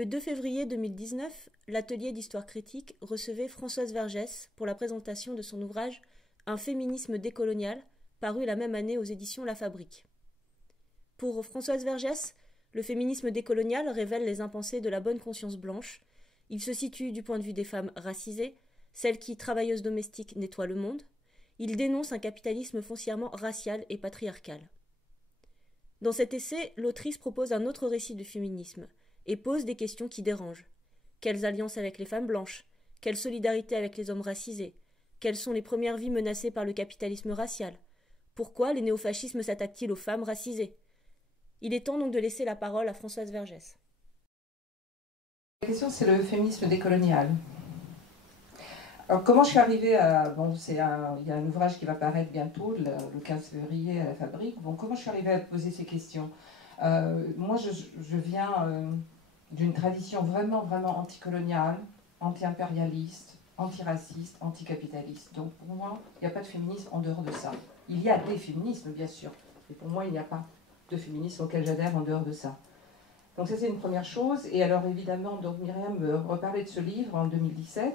Le 2 février 2019, l'atelier d'histoire critique recevait Françoise Vergès pour la présentation de son ouvrage « Un féminisme décolonial », paru la même année aux éditions La Fabrique. Pour Françoise Vergès, le féminisme décolonial révèle les impensés de la bonne conscience blanche. Il se situe du point de vue des femmes racisées, celles qui, travailleuses domestiques, nettoient le monde. Il dénonce un capitalisme foncièrement racial et patriarcal. Dans cet essai, l'autrice propose un autre récit du féminisme et pose des questions qui dérangent. Quelles alliances avec les femmes blanches? Quelle solidarité avec les hommes racisés? Quelles sont les premières vies menacées par le capitalisme racial? Pourquoi les néofascismes s'attaquent-ils aux femmes racisées? Il est temps donc de laisser la parole à Françoise Vergès. La question, c'est le féminisme décolonial. Alors, comment je suis arrivée à... Bon, il y a un ouvrage qui va paraître bientôt, le 15 février à La Fabrique. Bon, comment je suis arrivée à poser ces questions? Moi, je viens d'une tradition vraiment, vraiment anticoloniale, anti-impérialiste, antiraciste, anticapitaliste. Donc, pour moi, il n'y a pas de féminisme en dehors de ça. Il y a des féminismes, bien sûr. Et pour moi, il n'y a pas de féminisme auquel j'adhère en dehors de ça. Donc ça, c'est une première chose. Et alors, évidemment, donc, Myriam me reparlait de ce livre en 2017.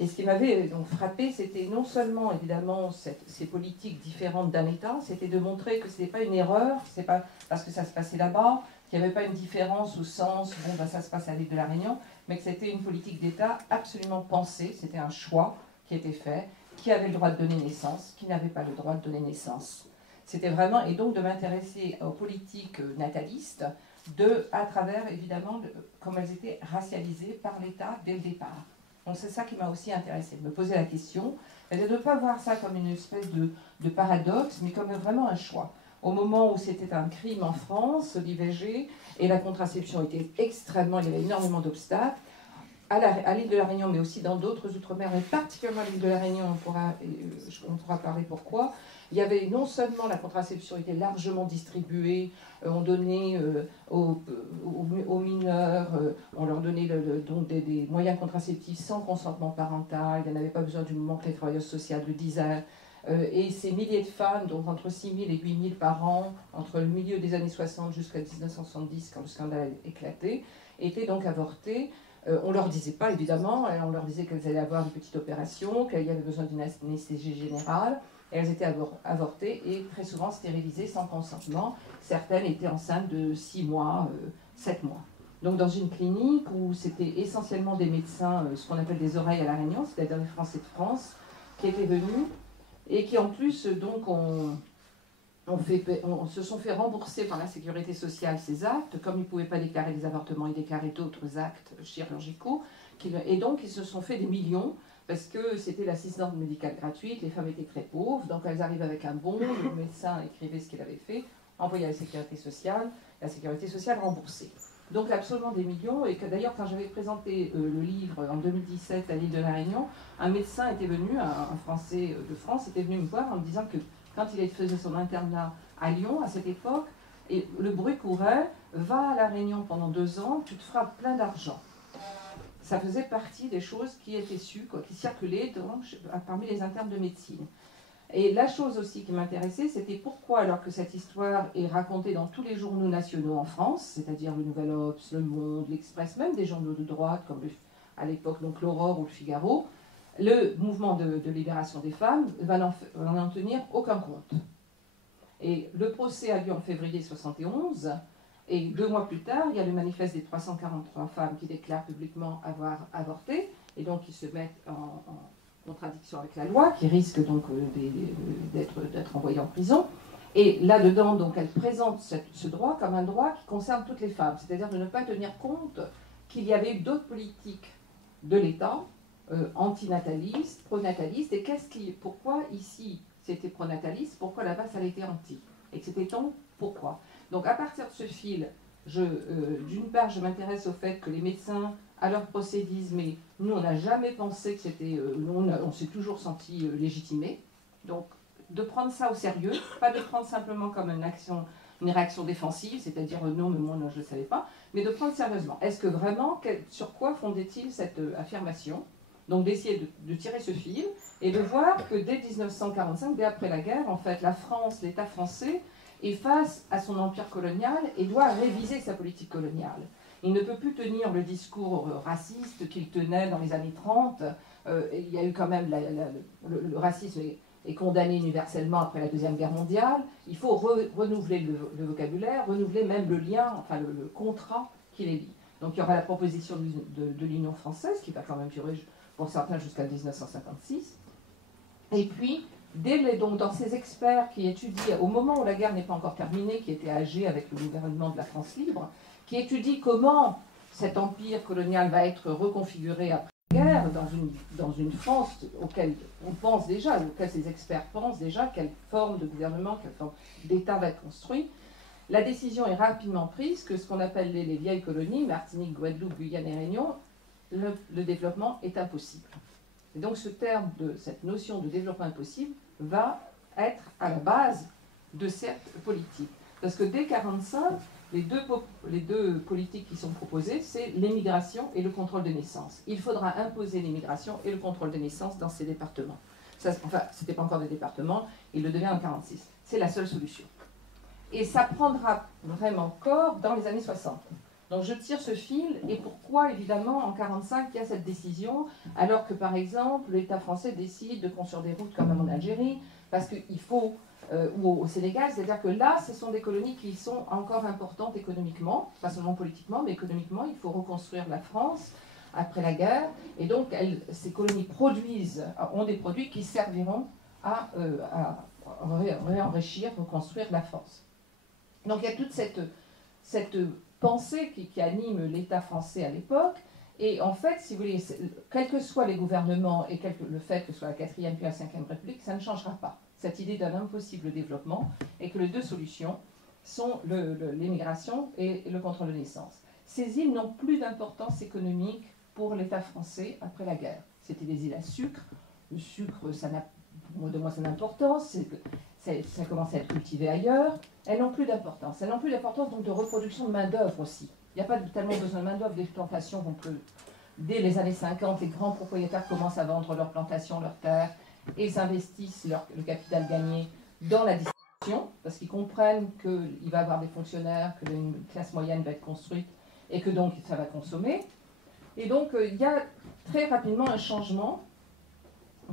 Et ce qui m'avait donc frappé, c'était non seulement, évidemment, ces politiques différentes d'un État, c'était de montrer que ce n'était pas une erreur, c'est pas parce que ça se passait là-bas, qu'il n'y avait pas une différence au sens, bon, ben, ça se passe à l'île de la Réunion, mais que c'était une politique d'État absolument pensée, c'était un choix qui était fait, qui avait le droit de donner naissance, qui n'avait pas le droit de donner naissance. C'était vraiment, et donc de m'intéresser aux politiques natalistes, à travers, évidemment, comme elles étaient racialisées par l'État dès le départ. Donc c'est ça qui m'a aussi intéressée, de me poser la question, et de ne pas voir ça comme une espèce de paradoxe, mais comme vraiment un choix. Au moment où c'était un crime en France, l'IVG, et la contraception était extrêmement, il y avait énormément d'obstacles, à l'île de la Réunion, mais aussi dans d'autres outre-mer, mais particulièrement à l'île de la Réunion, on pourra parler pourquoi. Il y avait non seulement la contraception était largement distribuée, on donnait aux mineurs, on leur donnait donc des moyens contraceptifs sans consentement parental, il n'y en avait pas besoin du moment que les travailleurs sociaux le disaient. Et ces milliers de femmes, donc entre 6 000 et 8 000 par an, entre le milieu des années 60 jusqu'à 1970, quand le scandale a éclaté, étaient donc avortées. On ne leur disait pas, évidemment, on leur disait qu'elles allaient avoir une petite opération, qu'il y avait besoin d'une anesthésie générale. Elles étaient avortées et très souvent stérilisées sans consentement. Certaines étaient enceintes de 6 mois, 7 mois. Donc dans une clinique où c'était essentiellement des médecins, ce qu'on appelle des oreilles à la Réunion, c'est-à-dire les Français de France, qui étaient venus et qui en plus donc se sont fait rembourser par la sécurité sociale ces actes. Comme ils ne pouvaient pas déclarer les avortements, ils déclaraient d'autres actes chirurgicaux. Et donc ils se sont fait des millions parce que c'était l'assistance médicale gratuite, les femmes étaient très pauvres, donc elles arrivent avec un bon, le médecin écrivait ce qu'il avait fait, envoyé à la sécurité sociale remboursée. Donc absolument des millions, et que d'ailleurs quand j'avais présenté le livre en 2017 à l'île de la Réunion, un médecin était venu, un Français de France, était venu me voir en me disant que quand il faisait son internat à Lyon, à cette époque, et le bruit courait, va à la Réunion pendant 2 ans, tu te feras plein d'argent. Ça faisait partie des choses qui étaient sues, qui circulaient parmi les internes de médecine. Et la chose aussi qui m'intéressait, c'était pourquoi, alors que cette histoire est racontée dans tous les journaux nationaux en France, c'est-à-dire le Nouvel Obs, Le Monde, l'Express, même des journaux de droite, comme à l'époque donc l'Aurore ou le Figaro, le mouvement de libération des femmes va n'en tenir aucun compte. Et le procès a lieu en février 1971, et 2 mois plus tard, il y a le manifeste des 343 femmes qui déclarent publiquement avoir avorté, et donc qui se mettent en contradiction avec la loi, qui risquent donc d'être envoyées en prison. Et là-dedans, donc, elles présentent ce droit comme un droit qui concerne toutes les femmes, c'est-à-dire de ne pas tenir compte qu'il y avait d'autres politiques de l'État, antinatalistes, pronatalistes, et pourquoi ici c'était pronataliste, pourquoi là-bas ça l'était anti, et que c'était tant pourquoi. Donc à partir de ce fil, d'une part je m'intéresse au fait que les médecins à leur procès disent mais nous on n'a jamais pensé que c'était, on s'est toujours senti légitimés, donc de prendre ça au sérieux, pas de prendre simplement comme une réaction défensive, c'est-à-dire non mais moi non, je ne savais pas, mais de prendre sérieusement. Est-ce que vraiment, sur quoi fondait-il cette affirmation? Donc d'essayer de tirer ce fil et de voir que dès 1945, dès après la guerre, en fait, la France, l'État français, est face à son empire colonial et doit réviser sa politique coloniale. Il ne peut plus tenir le discours raciste qu'il tenait dans les années 30. Il y a eu quand même le racisme est condamné universellement après la Deuxième Guerre mondiale. Il faut renouveler le vocabulaire, renouveler même le lien, enfin le contrat qui les lie. Donc il y aura la proposition de l'Union française, qui va quand même durer pour certains jusqu'à 1956. Et puis, donc, dans ces experts qui étudient, au moment où la guerre n'est pas encore terminée, qui étaient âgés avec le gouvernement de la France libre, qui étudient comment cet empire colonial va être reconfiguré après la guerre, dans une France auquel on pense déjà, auquel ces experts pensent déjà, quelle forme de gouvernement, quelle forme d'État va être construit. La décision est rapidement prise que ce qu'on appelle les vieilles colonies, Martinique, Guadeloupe, Guyane et Réunion, le développement est impossible. Et donc cette notion de développement impossible va être à la base de cette politique. Parce que dès 1945, les deux politiques qui sont proposées, c'est l'émigration et le contrôle des naissances. Il faudra imposer l'émigration et le contrôle des naissances dans ces départements. Ça, enfin, ce n'était pas encore des départements, il le devient en 1946. C'est la seule solution. Et ça prendra vraiment corps dans les années 60. Donc je tire ce fil, et pourquoi évidemment en 1945 il y a cette décision, alors que par exemple l'État français décide de construire des routes comme en Algérie, parce qu'il faut, ou au Sénégal, c'est-à-dire que là ce sont des colonies qui sont encore importantes économiquement, pas seulement politiquement, mais économiquement, il faut reconstruire la France après la guerre, et donc ces colonies ont des produits qui serviront à réenrichir, reconstruire la France. Donc il y a toute cette pensée qui anime l'État français à l'époque, et en fait, si vous voulez, quels que soient les gouvernements et le fait que ce soit la 4e puis la 5e République, ça ne changera pas. Cette idée d'un impossible développement, et que les deux solutions sont l'émigration et le contrôle de naissance. Ces îles n'ont plus d'importance économique pour l'État français après la guerre. C'était des îles à sucre. Le sucre, ça n'a de moins son importance. Ça commence à être cultivé ailleurs. Elles n'ont plus d'importance. Elles n'ont plus d'importance donc de reproduction de main-d'œuvre aussi. Il n'y a pas tellement besoin de main-d'œuvre. Les plantations vont plus. Dès les années 50, les grands propriétaires commencent à vendre leurs plantations, leurs terres, et ils investissent le capital gagné dans la distribution, parce qu'ils comprennent qu'il va y avoir des fonctionnaires, qu'une classe moyenne va être construite, et que donc ça va consommer. Et donc il y a très rapidement un changement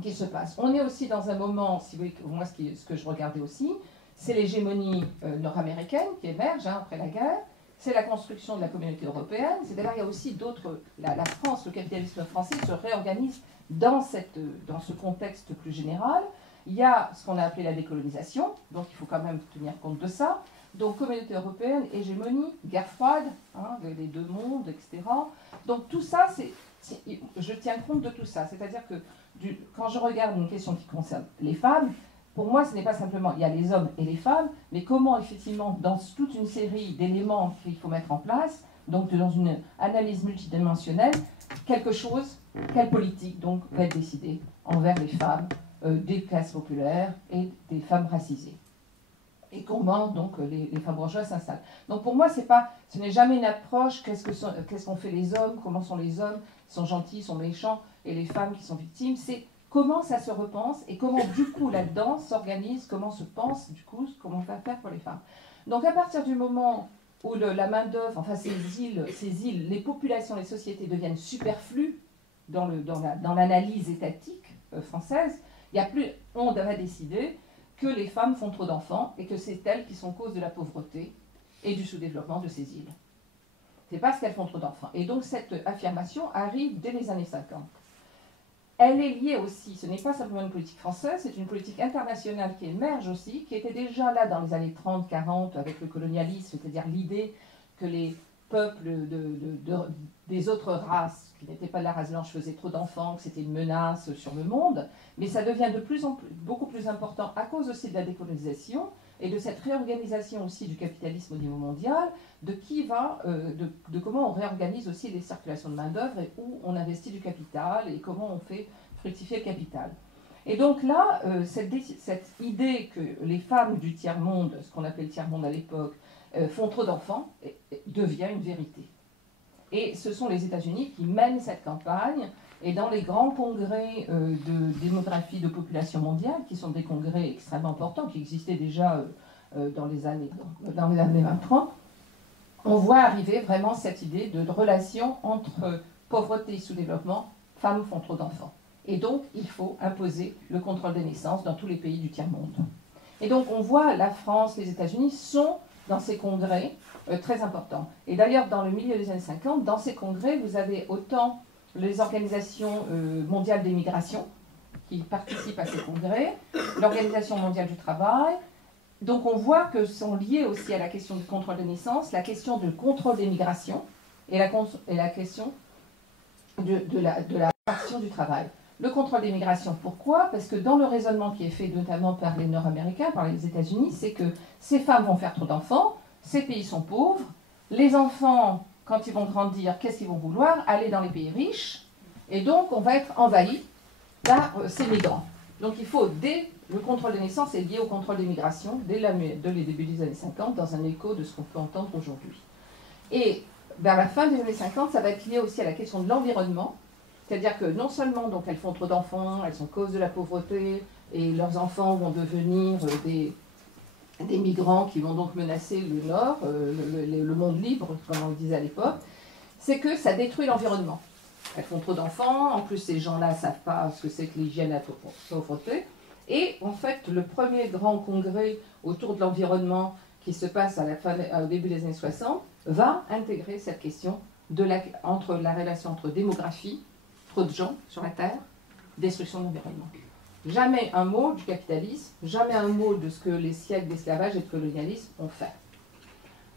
qui se passe. On est aussi dans un moment, si vous voulez, moi ce que je regardais aussi, c'est l'hégémonie nord-américaine qui émerge après la guerre, c'est la construction de la communauté européenne, c'est-à-dire il y a aussi d'autres, la France, le capitalisme français se réorganise dans ce contexte plus général. Il y a ce qu'on a appelé la décolonisation, donc il faut quand même tenir compte de ça. Donc communauté européenne, hégémonie, guerre froide, hein, les deux mondes, etc. Donc tout ça, je tiens compte de tout ça, c'est-à-dire que quand je regarde une question qui concerne les femmes, pour moi, ce n'est pas simplement, il y a les hommes et les femmes, mais comment, effectivement, dans toute une série d'éléments qu'il faut mettre en place, donc dans une analyse multidimensionnelle, quelle politique, donc, va être décidée envers les femmes des classes populaires et des femmes racisées. Et comment, donc, les femmes bourgeoises s'installent. Donc, pour moi, ce n'est jamais une approche, qu'est-ce qu'ont fait les hommes, comment sont les hommes, ils sont gentils, ils sont méchants, et les femmes qui sont victimes, c'est comment ça se repense et comment du coup là-dedans s'organise, comment se pense du coup, comment on va faire pour les femmes. Donc à partir du moment où la main-d'œuvre, enfin ces îles, les populations, les sociétés deviennent superflues dans l'analyse étatique française, on va décider que les femmes font trop d'enfants et que c'est elles qui sont cause de la pauvreté et du sous-développement de ces îles. C'est parce qu'elles font trop d'enfants. Et donc cette affirmation arrive dès les années 50. Elle est liée aussi, ce n'est pas simplement une politique française, c'est une politique internationale qui émerge aussi, qui était déjà là dans les années 30-40 avec le colonialisme, c'est-à-dire l'idée que les peuples des autres races, qui n'étaient pas de la race blanche, faisaient trop d'enfants, que c'était une menace sur le monde, mais ça devient beaucoup plus important à cause aussi de la décolonisation et de cette réorganisation aussi du capitalisme au niveau mondial, de comment on réorganise aussi les circulations de main-d'œuvre et où on investit du capital et comment on fait fructifier le capital. Et donc là, cette idée que les femmes du tiers-monde, ce qu'on appelle tiers-monde à l'époque, font trop d'enfants, devient une vérité. Et ce sont les États-Unis qui mènent cette campagne, et dans les grands congrès de démographie de population mondiale, qui sont des congrès extrêmement importants, qui existaient déjà dans les années 20-30, on voit arriver vraiment cette idée de relation entre pauvreté et sous-développement, femmes font trop d'enfants. Et donc, il faut imposer le contrôle des naissances dans tous les pays du tiers-monde. Et donc, on voit la France, les États-Unis sont dans ces congrès très importants. Et d'ailleurs, dans le milieu des années 50, dans ces congrès, vous avez autant les organisations mondiales des migrations qui participent à ces congrès, l'Organisation mondiale du travail. Donc, on voit que sont liés aussi à la question du contrôle des naissances, la question du contrôle des migrations et la question de la répartition du travail. Le contrôle des migrations, pourquoi? Parce que dans le raisonnement qui est fait notamment par les Nord-Américains, par les États-Unis, c'est que ces femmes vont faire trop d'enfants, ces pays sont pauvres, les enfants, quand ils vont grandir, qu'est-ce qu'ils vont vouloir? Aller dans les pays riches, et donc on va être envahi par ces migrants. Donc il faut, dès le contrôle des naissances est lié au contrôle des migrations, dès les débuts des années 50, dans un écho de ce qu'on peut entendre aujourd'hui. Et vers la fin des années 50, ça va être lié aussi à la question de l'environnement. C'est-à-dire que non seulement donc, elles font trop d'enfants, elles sont cause de la pauvreté, et leurs enfants vont devenir des migrants qui vont donc menacer le Nord, le monde libre, comme on le disait à l'époque, c'est que ça détruit l'environnement. Elles font trop d'enfants, en plus ces gens-là ne savent pas ce que c'est que l'hygiène à la pauvreté. Et en fait, le premier grand congrès autour de l'environnement qui se passe au début des années 60 va intégrer cette question entre la relation entre démographie, trop de gens sur la Terre, destruction de l'environnement. Jamais un mot du capitalisme, jamais un mot de ce que les siècles d'esclavage et de colonialisme ont fait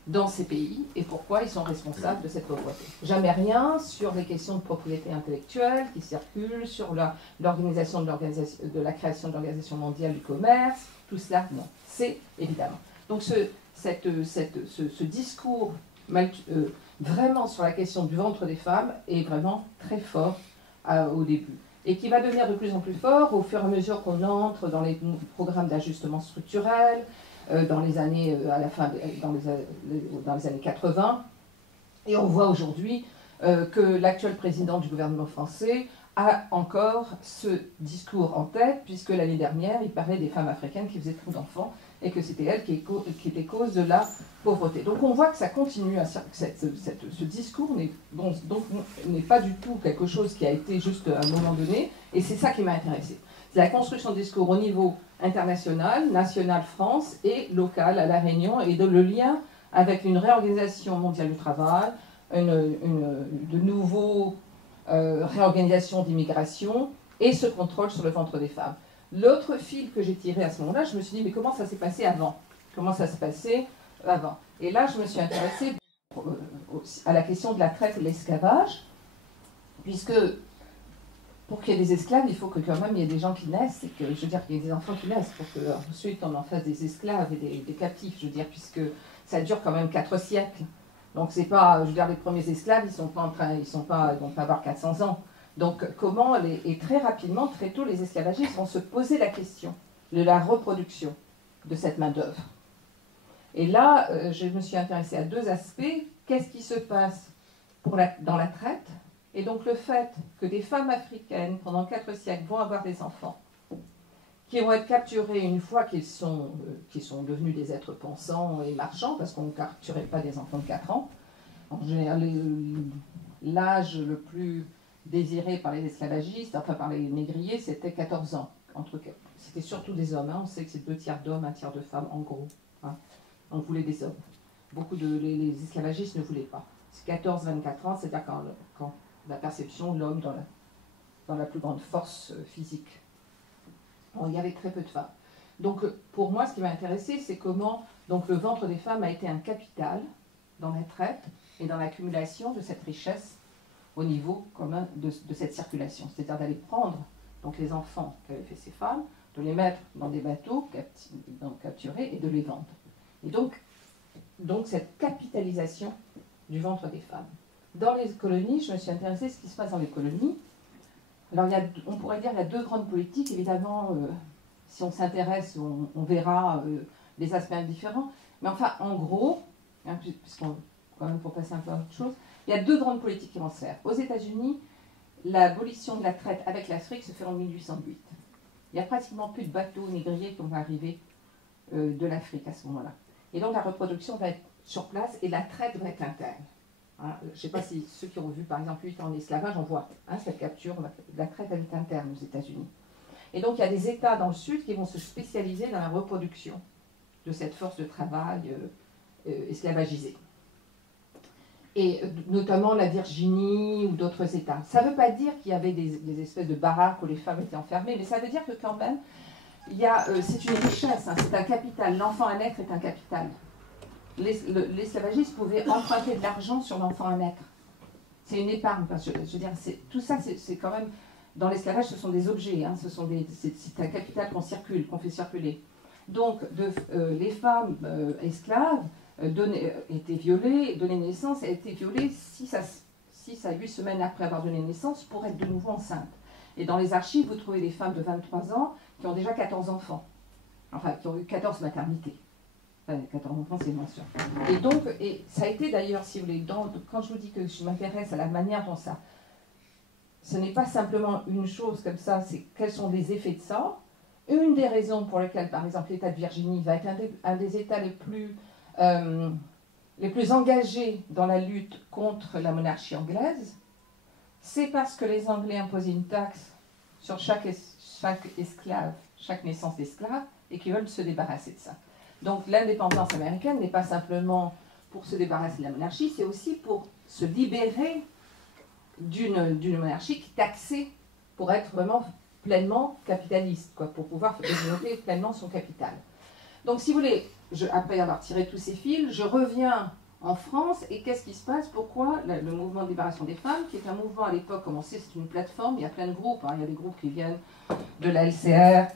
dans ces pays et pourquoi ils sont responsables de cette pauvreté. Jamais rien sur les questions de propriété intellectuelle qui circulent, sur l'organisation de la création de l'Organisation mondiale du commerce, tout cela, non. C'est évidemment. Donc ce discours vraiment sur la question du ventre des femmes est vraiment très fort au début. Et qui va devenir de plus en plus fort au fur et à mesure qu'on entre dans les programmes d'ajustement structurel, dans les années, dans les années 80. Et on voit aujourd'hui que l'actuel président du gouvernement français a encore ce discours en tête, puisque l'année dernière, il parlait des femmes africaines qui faisaient trop d'enfants, et que c'était elles qui étaient cause de la pauvreté. Donc on voit que ça continue, ce discours n'est pas du tout quelque chose qui a été juste à un moment donné, et c'est ça qui m'a intéressée. C'est la construction de discours au niveau international, national France, et local à La Réunion, et le lien avec une réorganisation mondiale du travail, de nouveaux réorganisation d'immigration, et ce contrôle sur le ventre des femmes. L'autre fil que j'ai tiré à ce moment-là, je me suis dit, mais comment ça s'est passé avant? Comment ça se passait avant? Et là, je me suis intéressée à la question de la traite et de l'esclavage, puisque pour qu'il y ait des esclaves, il faut que quand même il y ait des gens qui naissent, et que, je veux dire, qu'il y ait des enfants qui naissent, pour qu'ensuite on en fasse des esclaves et des captifs, je veux dire, puisque ça dure quand même 4 siècles. Donc c'est pas, je veux dire, les premiers esclaves, ils vont pas avoir 400 ans. Donc comment, et très rapidement, très tôt, les esclavagistes vont se poser la question de la reproduction de cette main-d'œuvre. Et là, je me suis intéressée à 2 aspects. Qu'est-ce qui se passe dans la traite? Et donc le fait que des femmes africaines, pendant 4 siècles, vont avoir des enfants, qui vont être capturés une fois qu'ils sont devenus des êtres pensants et marchants, parce qu'on ne capturait pas des enfants de 4 ans. En général, l'âge le plus désiré par les esclavagistes, enfin par les négriers, c'était 14 ans. C'était surtout des hommes, hein. On sait que c'est 2 tiers d'hommes, 1 tiers de femmes, en gros. Hein. On voulait des hommes. Les esclavagistes ne voulaient pas. C'est 14-24 ans, c'est-à-dire quand la perception de l'homme dans la plus grande force physique. Bon, il y avait très peu de femmes. Donc pour moi, ce qui m'a intéressé, c'est comment donc, le ventre des femmes a été un capital dans la traite et dans l'accumulation de cette richesse au niveau commun de cette circulation. C'est-à-dire d'aller prendre donc, les enfants qu'avaient fait ces femmes, de les mettre dans des bateaux capturés et de les vendre. Et donc cette capitalisation du ventre des femmes. Dans les colonies, je me suis intéressée à ce qui se passe dans les colonies. Alors, on pourrait dire qu'il y a 2 grandes politiques. Évidemment, si on s'intéresse, on verra les aspects différents. Mais enfin, en gros, hein, puisqu'on, quand même, pour passer un peu à autre chose, il y a 2 grandes politiques qui vont se faire. Aux États-Unis, l'abolition de la traite avec l'Afrique se fait en 1808. Il n'y a pratiquement plus de bateaux négriers qui vont arriver de l'Afrique à ce moment-là. Et donc, la reproduction va être sur place et la traite va être interne. Hein, je ne sais pas si ceux qui ont vu par exemple 8 ans en esclavage, on voit cette capture, la traite elle est interne aux États-Unis. Et donc il y a des États dans le Sud qui vont se spécialiser dans la reproduction de cette force de travail esclavagisée. Et notamment la Virginie ou d'autres États. Ça ne veut pas dire qu'il y avait des espèces de baraques où les femmes étaient enfermées, mais ça veut dire que quand même, c'est une richesse, hein, c'est un capital. L'enfant à naître est un capital. L'esclavagiste pouvait emprunter de l'argent sur l'enfant à naître. C'est une épargne. Je veux dire, tout ça, c'est quand même... Dans l'esclavage, ce sont des objets, hein, c'est un capital qu'on fait circuler. Donc, les femmes esclaves étaient violées, donnaient naissance, elles étaient violées 6 à 8 semaines après avoir donné naissance pour être de nouveau enceintes. Et dans les archives, vous trouvez des femmes de 23 ans qui ont déjà 14 enfants, enfin, qui ont eu 14 maternités. 14 enfants, c'est une mention. Et donc, ça a été d'ailleurs, si vous voulez, quand je vous dis que je m'intéresse à la manière dont ça... Ce n'est pas simplement une chose comme ça, c'est quels sont les effets de ça. Une des raisons pour lesquelles, par exemple, l'État de Virginie va être un des États les plus engagés dans la lutte contre la monarchie anglaise, c'est parce que les Anglais imposaient une taxe sur chaque esclave, chaque naissance d'esclave, et qu'ils veulent se débarrasser de ça. Donc l'indépendance américaine n'est pas simplement pour se débarrasser de la monarchie, c'est aussi pour se libérer d'une monarchie qui est taxée pour être vraiment pleinement capitaliste, quoi, pour pouvoir développer pleinement son capital. Donc si vous voulez, après avoir tiré tous ces fils, je reviens en France, et qu'est-ce qui se passe? Pourquoi le mouvement de libération des femmes, qui est un mouvement à l'époque, comme on sait, c'est une plateforme, il y a plein de groupes, hein, il y a des groupes qui viennent de la LCR,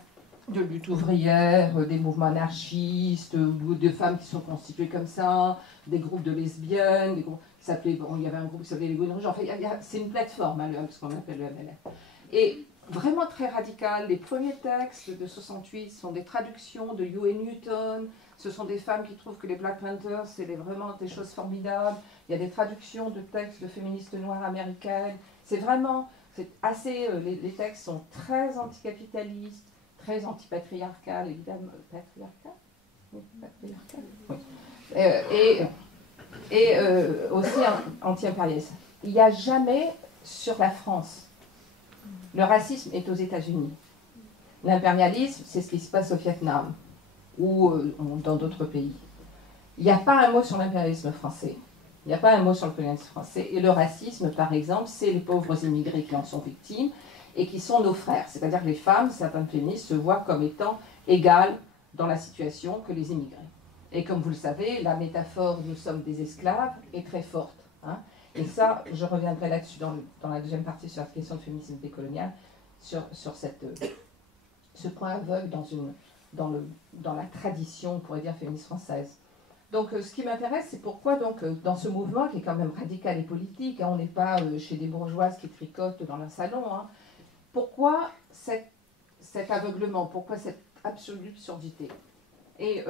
de lutte ouvrière, des mouvements anarchistes, ou de femmes qui sont constituées comme ça, des groupes de lesbiennes, des groupes qui s'appelaient, bon, il y avait un groupe qui s'appelait les Gouines Rouges, enfin, c'est une plateforme, hein, ce qu'on appelle le MLF. Et vraiment très radical, les premiers textes de 68 sont des traductions de Huey Newton, ce sont des femmes qui trouvent que les Black Panthers, c'est vraiment des choses formidables, il y a des traductions de textes de féministes noires américaines, c'est vraiment, c'est assez, les textes sont très anticapitalistes, très antipatriarcal, évidemment. Patriarcal? Oui, patriarcal. Oui. Et aussi anti-impérialiste. Il n'y a jamais sur la France. Le racisme est aux États-Unis. L'impérialisme, c'est ce qui se passe au Vietnam ou dans d'autres pays. Il n'y a pas un mot sur l'impérialisme français. Il n'y a pas un mot sur le colonialisme français. Et le racisme, par exemple, c'est les pauvres immigrés qui en sont victimes et qui sont nos frères. C'est-à-dire que les femmes, certaines féministes, se voient comme étant égales dans la situation que les immigrés. Et comme vous le savez, la métaphore « nous sommes des esclaves » est très forte. Hein. Et ça, je reviendrai là-dessus dans la deuxième partie sur la question de féminisme décolonial, sur ce point aveugle dans la tradition, on pourrait dire, féministe française. Donc, ce qui m'intéresse, c'est pourquoi, donc, dans ce mouvement, qui est quand même radical et politique, hein, on n'est pas chez des bourgeoises qui tricotent dans leur salon, hein, pourquoi cet aveuglement, pourquoi cette absolue absurdité? Et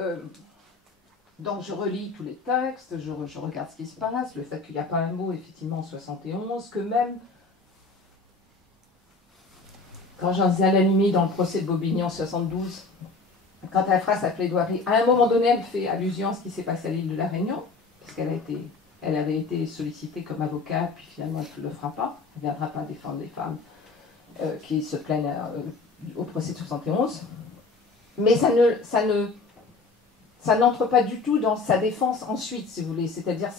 donc, je relis tous les textes, je regarde ce qui se passe, le fait qu'il n'y a pas un mot, effectivement, en 71, que même quand Jean Zalami dans le procès de Bobigny en 72, quand elle fera sa plaidoirie, à un moment donné, elle fait allusion à ce qui s'est passé à l'île de la Réunion, parce elle avait été sollicitée comme avocate, puis finalement, elle ne le fera pas, elle ne viendra pas défendre les femmes qui se plaignent au procès de 71. Mais ça n'entre pas du tout dans sa défense ensuite, si vous voulez. C'est-à-dire,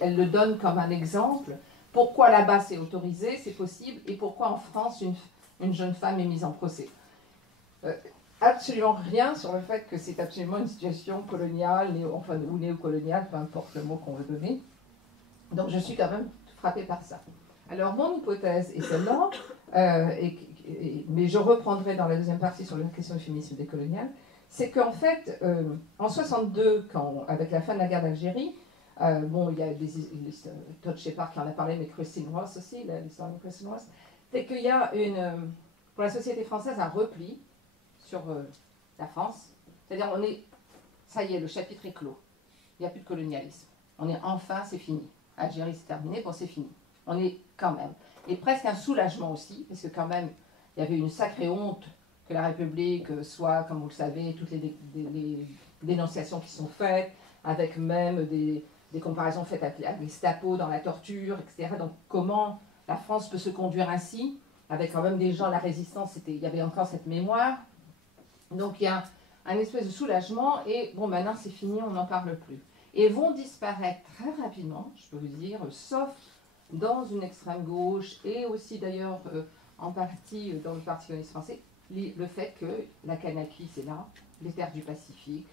elle le donne comme un exemple. Pourquoi là-bas c'est autorisé, c'est possible, et pourquoi en France une jeune femme est mise en procès. Absolument rien sur le fait que c'est absolument une situation coloniale, ou néocoloniale, peu importe le mot qu'on veut donner. Donc je suis quand même frappée par ça. Alors mon hypothèse est celle-là, mais je reprendrai dans la deuxième partie sur la question du féminisme décolonial, c'est qu'en fait, en 62, avec la fin de la guerre d'Algérie, il y a Todd Shepard qui en a parlé, mais Christine Ross aussi, l'historienne Christine Ross, c'est qu'il y a pour la société française un repli sur la France. C'est-à-dire, ça y est, le chapitre est clos. Il n'y a plus de colonialisme. C'est fini. Algérie, c'est terminé, bon, c'est fini. On est quand même. Et presque un soulagement aussi, parce que quand même, il y avait une sacrée honte que la République soit, comme vous le savez, toutes les dénonciations qui sont faites, avec même des comparaisons faites avec la Gestapo dans la torture, etc. Donc comment la France peut se conduire ainsi, avec quand même des gens, la résistance, il y avait encore cette mémoire. Donc il y a un espèce de soulagement, et bon, maintenant c'est fini, on n'en parle plus. Et vont disparaître très rapidement, je peux vous dire, sauf dans une extrême gauche, et aussi d'ailleurs en partie dans le Parti communiste français, le fait que la Kanaky, c'est là, les terres du Pacifique,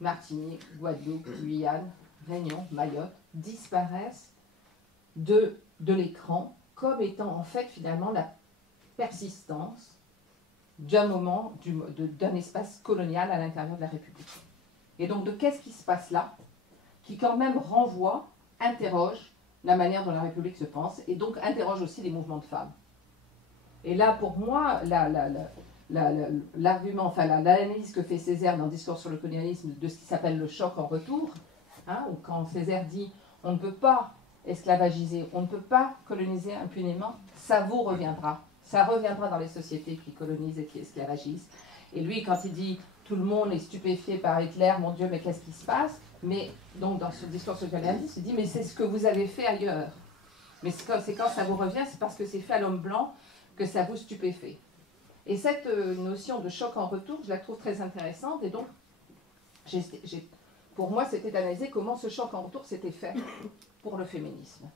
Martinique, Guadeloupe, Guyane, Réunion, Mayotte, disparaissent de l'écran, comme étant en fait finalement la persistance d'un moment, d'un espace colonial à l'intérieur de la République. Et donc de qu'est-ce qui se passe là, qui quand même renvoie, interroge la manière dont la République se pense, et donc interroge aussi les mouvements de femmes. Et là, pour moi, l'argument, enfin l'analyse que fait Césaire dans Discours sur le colonialisme de ce qui s'appelle le choc en retour, hein, où quand Césaire dit on ne peut pas esclavagiser, on ne peut pas coloniser impunément, ça vous reviendra. Ça reviendra dans les sociétés qui colonisent et qui esclavagisent. Et lui, quand il dit tout le monde est stupéfié par Hitler, mon Dieu, mais qu'est-ce qui se passe? Mais donc dans ce discours sur le colonialisme, il dit mais c'est ce que vous avez fait ailleurs. Mais c'est quand ça vous revient, c'est parce que c'est fait à l'homme blanc que ça vous stupéfait. Et cette notion de choc en retour, je la trouve très intéressante. Et donc, pour moi, c'était d'analyser comment ce choc en retour s'était fait pour le féminisme,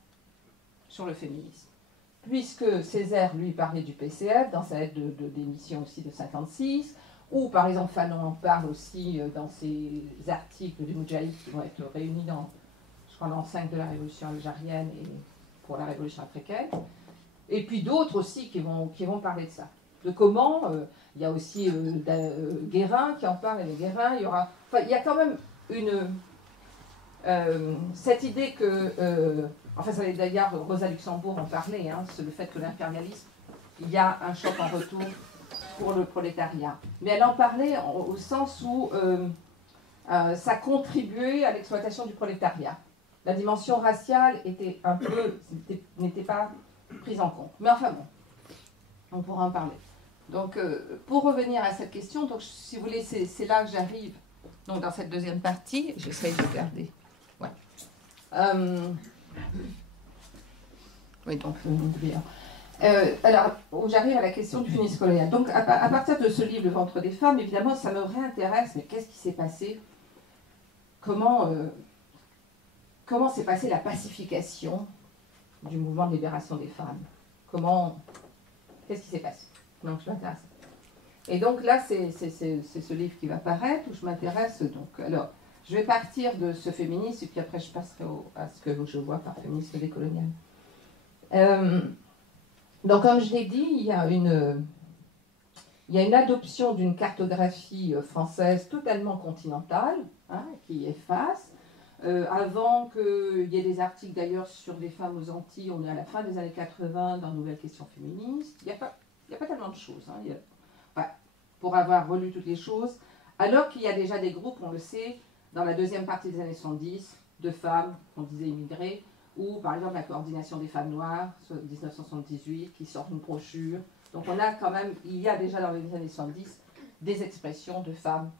sur le féminisme. Puisque Césaire, lui, parlait du PCF dans sa lettre d'émission aussi de 56, ou par exemple Fanon en parle aussi dans ses articles du Moudjahid qui vont être réunis dans, je crois, dans 5 de la révolution algérienne et pour la révolution africaine, et puis d'autres aussi qui vont parler de ça. De comment, il y a aussi Guérin qui en parle, et Guérin, il y aura... Enfin, il y a quand même cette idée que... enfin, ça d'ailleurs, Rosa Luxembourg en parlait, hein, c'est le fait que l'impérialisme, il y a un choc en retour pour le prolétariat. Mais elle en parlait au sens où ça contribuait à l'exploitation du prolétariat. La dimension raciale n'était pas prise en compte. Mais enfin bon, on pourra en parler. Donc, pour revenir à cette question, donc, si vous voulez, c'est là que j'arrive, donc dans cette deuxième partie, j'essaye de garder. Ouais. Oui, donc, alors, j'arrive à la question du féminisme colonial. Donc, à partir de ce livre, Le ventre des femmes, évidemment, ça me réintéresse, mais qu'est-ce qui s'est passé? Comment s'est passée la pacification du mouvement de libération des femmes? Qu'est-ce qui s'est passé? Donc, je m'intéresse. Et donc là, c'est ce livre qui va paraître, où je m'intéresse. Donc, alors, je vais partir de ce féminisme, et puis après, je passerai à ce que je vois par féminisme décolonial. Donc, comme je l'ai dit, il y a une adoption d'une cartographie française totalement continentale, hein, qui efface. Avant qu'il y ait des articles d'ailleurs sur des femmes aux Antilles, on est à la fin des années 80 dans Nouvelles questions féministes. Il n'y a pas tellement de choses, hein. Pour avoir relu toutes les choses, alors qu'il y a déjà des groupes, on le sait, dans la deuxième partie des années 70, de femmes, on disait immigrées, ou par exemple la coordination des femmes noires, 1978, qui sort une brochure. Donc on a quand même, il y a déjà dans les années 70, des expressions de femmes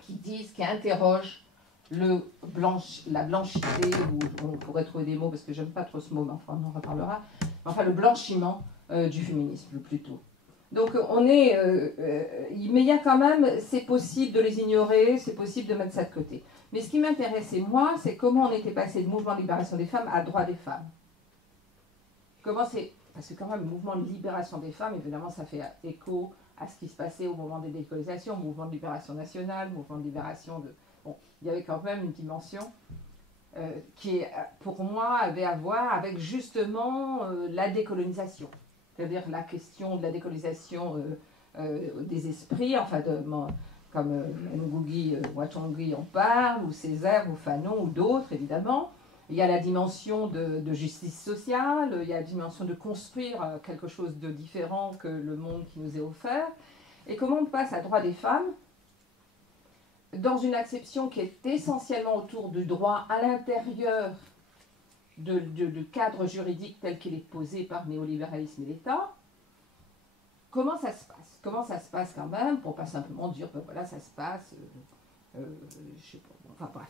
qui interrogent la blanchité, ou on pourrait trouver des mots, parce que j'aime pas trop ce mot, mais enfin on en reparlera, enfin le blanchiment du féminisme, plutôt. Donc mais il y a quand même, c'est possible de les ignorer, c'est possible de mettre ça de côté. Mais ce qui m'intéressait, moi, c'est comment on était passé de mouvement de libération des femmes à droit des femmes. Parce que quand même, le mouvement de libération des femmes, évidemment, ça fait écho à ce qui se passait au moment des décolonisations, mouvement de libération nationale, mouvement de libération de... Bon, il y avait quand même une dimension qui, pour moi, avait à voir avec justement la décolonisation. C'est-à-dire la question de la décolonisation des esprits, enfin, comme Ngugi wa Thiong'o en parle, ou Césaire, ou Fanon, ou d'autres, évidemment. Il y a la dimension de justice sociale, il y a la dimension de construire quelque chose de différent que le monde qui nous est offert. Et comment on passe à droit des femmes dans une acception qui est essentiellement autour du droit à l'intérieur du cadre juridique tel qu'il est posé par le néolibéralisme et l'État. Comment ça se passe? Comment ça se passe quand même, pour pas simplement dire, ben voilà, ça se passe, je sais pas, enfin bref.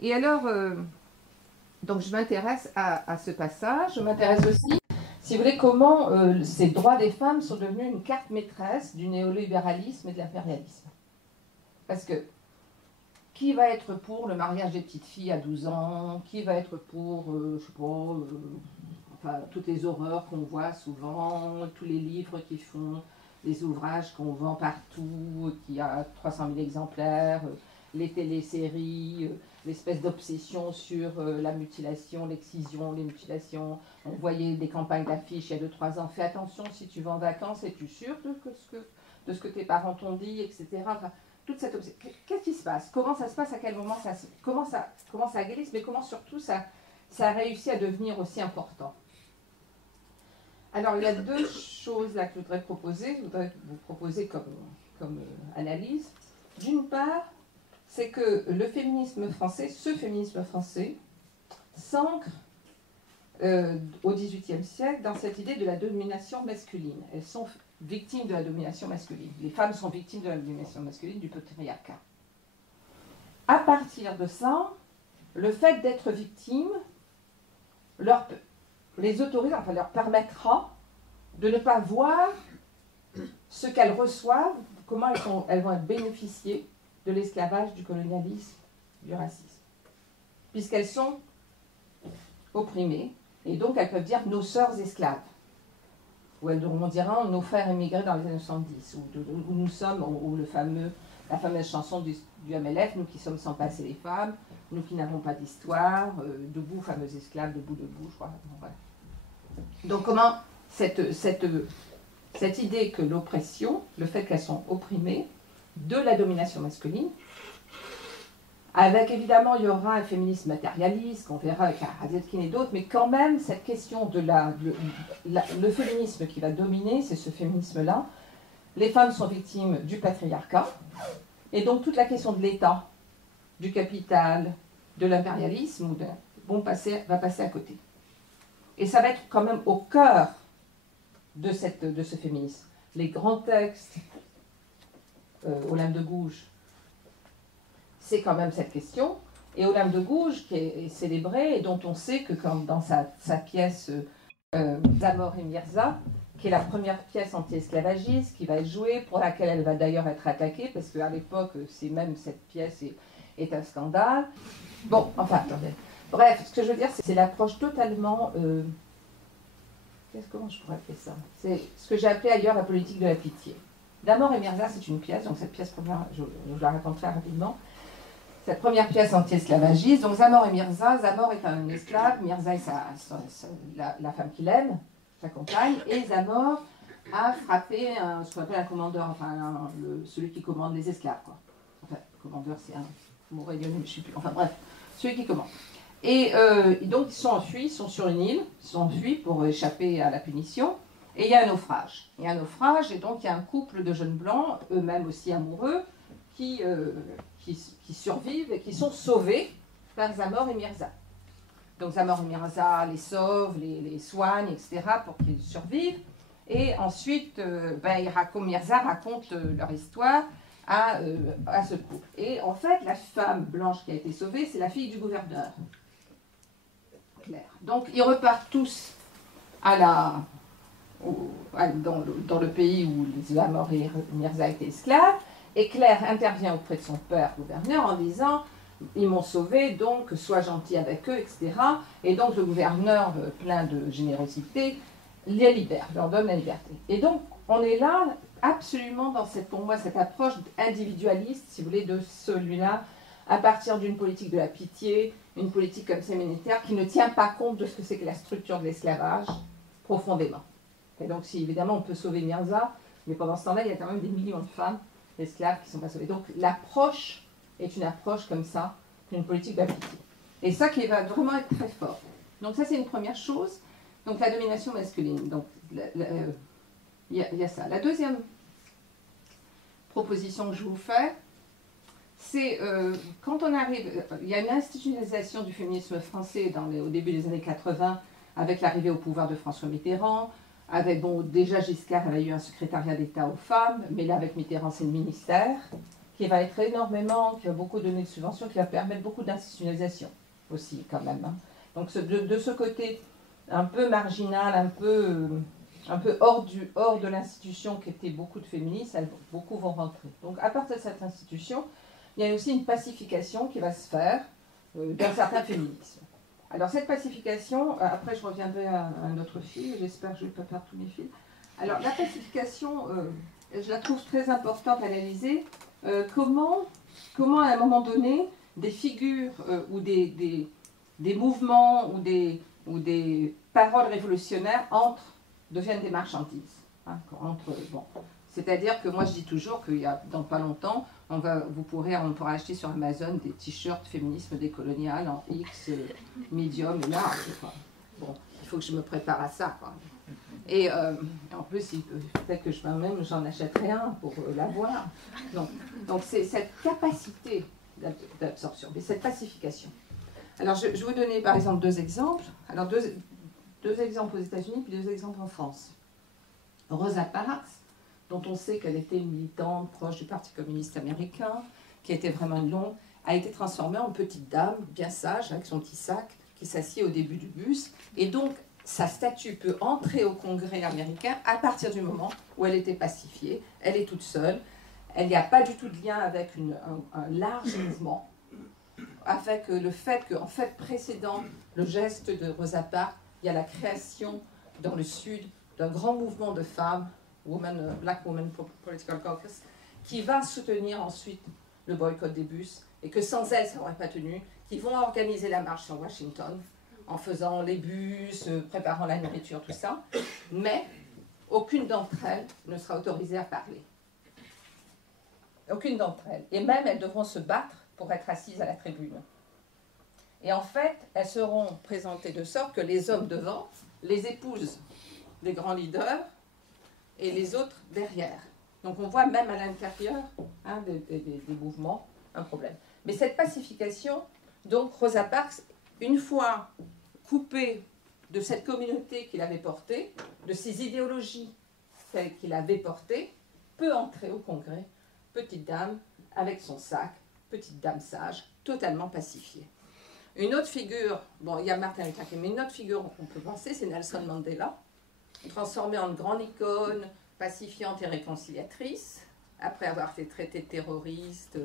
Et alors, donc je m'intéresse à ce passage. Je m'intéresse aussi, si vous voulez, comment ces droits des femmes sont devenus une carte maîtresse du néolibéralisme et de l'impérialisme. Parce que qui va être pour le mariage des petites filles à 12 ans? Qui va être pour, je sais pas, enfin, toutes les horreurs qu'on voit souvent, tous les livres qui font, les ouvrages qu'on vend partout, qui a 300 000 exemplaires, les téléséries, l'espèce d'obsession sur la mutilation, l'excision, les mutilations. On voyait des campagnes d'affiches il y a 2-3 ans. Fais attention si tu vas en vacances, es-tu sûr de ce que tes parents t'ont dit, etc. Enfin, toute cette obsession. Qu'est-ce qui se passe? Comment ça se passe? À quel moment comment ça glisse? Mais comment surtout ça a réussi à devenir aussi important? Alors, il y a deux choses là que je voudrais proposer. Je voudrais vous proposer comme analyse. D'une part, c'est que le féminisme français, ce féminisme français, s'ancre au XVIIIe siècle dans cette idée de la domination masculine. Elles sont victimes de la domination masculine. Les femmes sont victimes de la domination masculine, du patriarcat. À partir de ça, le fait d'être victime les autorise, enfin leur permettra de ne pas voir ce qu'elles reçoivent, comment elles vont être bénéficiées de l'esclavage, du colonialisme, du racisme. Puisqu'elles sont opprimées, et donc elles peuvent dire nos sœurs esclaves. Ou elles diront nos frères émigrés dans les années 70, où nous sommes, ou la fameuse chanson du MLF, nous qui sommes sans passer les femmes, nous qui n'avons pas d'histoire, debout, fameux esclaves, debout, je crois. Bon, voilà. Donc comment cette idée que l'oppression, le fait qu'elles sont opprimées, de la domination masculine, avec évidemment il y aura un féminisme matérialiste, qu'on verra avec Radetzky et d'autres, mais quand même cette question de le féminisme qui va dominer, c'est ce féminisme-là. Les femmes sont victimes du patriarcat, et donc toute la question de l'État, du capital, de l'impérialisme, va passer à côté. Et ça va être quand même au cœur de ce féminisme. Les grands textes, Olympe de Gouges, c'est quand même cette question. Et Olympe de Gouges, qui est célébrée, et dont on sait que dans sa pièce Zamor et Mirza, qui est la première pièce anti-esclavagiste, qui va être jouée, pour laquelle elle va d'ailleurs être attaquée, parce qu'à l'époque, cette pièce est un scandale. Bon, enfin, attendez. Bref, ce que je veux dire, c'est l'approche totalement... comment je pourrais appeler ça? C'est ce que j'ai appelé ailleurs la politique de la pitié. Zamor et Mirza, c'est une pièce, donc cette pièce première, je la raconte très rapidement. Cette première pièce anti-esclavagiste, donc Zamor et Mirza. Zamor est un esclave, Mirza est la femme qu'il aime, sa compagne, et Zamor a frappé ce qu'on appelle un commandeur, enfin celui qui commande les esclaves, quoi. Enfin, commandeur, c'est un mot régional, je ne sais plus. Enfin bref, celui qui commande. Et donc ils sont enfuis, ils sont sur une île, ils sont enfuis pour échapper à la punition, et il y a un naufrage. Il y a un naufrage, et donc il y a un couple de jeunes blancs, eux-mêmes aussi amoureux, qui survivent et qui sont sauvés par Zamor et Mirza. Donc Zamor et Mirza les sauvent, les soignent, etc., pour qu'ils survivent. Et ensuite, Mirza raconte leur histoire à ce couple. Et en fait, la femme blanche qui a été sauvée, c'est la fille du gouverneur. Claire. Donc ils repartent tous dans le pays où les Zamor et Mirza étaient esclaves. Et Claire intervient auprès de son père gouverneur en disant « Ils m'ont sauvé, donc sois gentil avec eux, etc. » Et donc le gouverneur, plein de générosité, les libère, leur donne la liberté. Et donc on est là absolument dans pour moi, cette approche individualiste, si vous voulez, de celui-là, à partir d'une politique de la pitié, une politique comme séménitaire, qui ne tient pas compte de ce que c'est que la structure de l'esclavage, profondément. Et donc si évidemment on peut sauver Mirza, mais pendant ce temps-là, il y a quand même des millions de femmes esclaves qui ne sont pas sauvés. Donc l'approche est une approche comme ça, une politique d'appliquer. Et ça qui va vraiment être très fort. Donc ça c'est une première chose. Donc la domination masculine. Donc il y a ça. La deuxième proposition que je vous fais, c'est quand on arrive, il y a une institutionnalisation du féminisme français au début des années 80 avec l'arrivée au pouvoir de François Mitterrand. Déjà Giscard avait eu un secrétariat d'État aux femmes, mais là avec Mitterrand c'est le ministère. qui va être énormément, qui va beaucoup donner de subventions, qui va permettre beaucoup d'institutionnalisation aussi quand même. Hein. Donc de ce côté un peu marginal, un peu hors de l'institution qui était beaucoup de féministes, beaucoup vont rentrer. Donc à partir de cette institution, il y a aussi une pacification qui va se faire d'un certain féminisme. Alors cette pacification, après je reviendrai à un autre fil, j'espère que je ne vais pas faire tous les fils. Alors la pacification, je la trouve très importante à analyser. Comment à un moment donné, des figures ou des mouvements ou des paroles révolutionnaires deviennent des marchandises. Hein, bon. C'est-à-dire que moi je dis toujours qu'il y a dans pas longtemps, on pourra acheter sur Amazon des t-shirts féminisme décolonial en X, medium et large. Bon, il faut que je me prépare à ça. Quoi. Et en plus, peut-être que j'en achèterai un pour l'avoir. Donc c'est cette capacité d'absorption, mais cette pacification. Alors je vais vous donner par exemple deux exemples. Alors deux exemples aux États-Unis puis deux exemples en France. Rosa Parks, dont on sait qu'elle était une militante proche du Parti communiste américain, qui était vraiment une longue, a été transformée en petite dame, bien sage, avec son petit sac, qui s'assied au début du bus. Et donc, sa statue peut entrer au Congrès américain à partir du moment où elle était pacifiée. Elle est toute seule. Elle n'y a pas du tout de lien avec un large mouvement, avec le fait qu'en fait, précédant le geste de Rosa Parks, il y a la création dans le Sud d'un grand mouvement de femmes, Black Women Political Caucus, qui va soutenir ensuite le boycott des bus, et que sans elles, ça n'aurait pas tenu, qui vont organiser la marche sur Washington, en faisant les bus, préparant la nourriture, tout ça, mais aucune d'entre elles ne sera autorisée à parler. Aucune d'entre elles. Et même, elles devront se battre pour être assises à la tribune. Et en fait, elles seront présentées de sorte que les hommes devant les épousent des grands leaders et les autres derrière. Donc on voit même à l'intérieur des mouvements un problème. Mais cette pacification, donc Rosa Parks, une fois coupée de cette communauté qu'il avait portée, de ses idéologies celles qu'il avait portées, peut entrer au Congrès, petite dame, avec son sac, petite dame sage, totalement pacifiée. Une autre figure, bon, il y a Martin Luther King, mais une autre figure qu'on peut penser, c'est Nelson Mandela, transformé en grande icône pacifiante et réconciliatrice, après avoir été traité de terroriste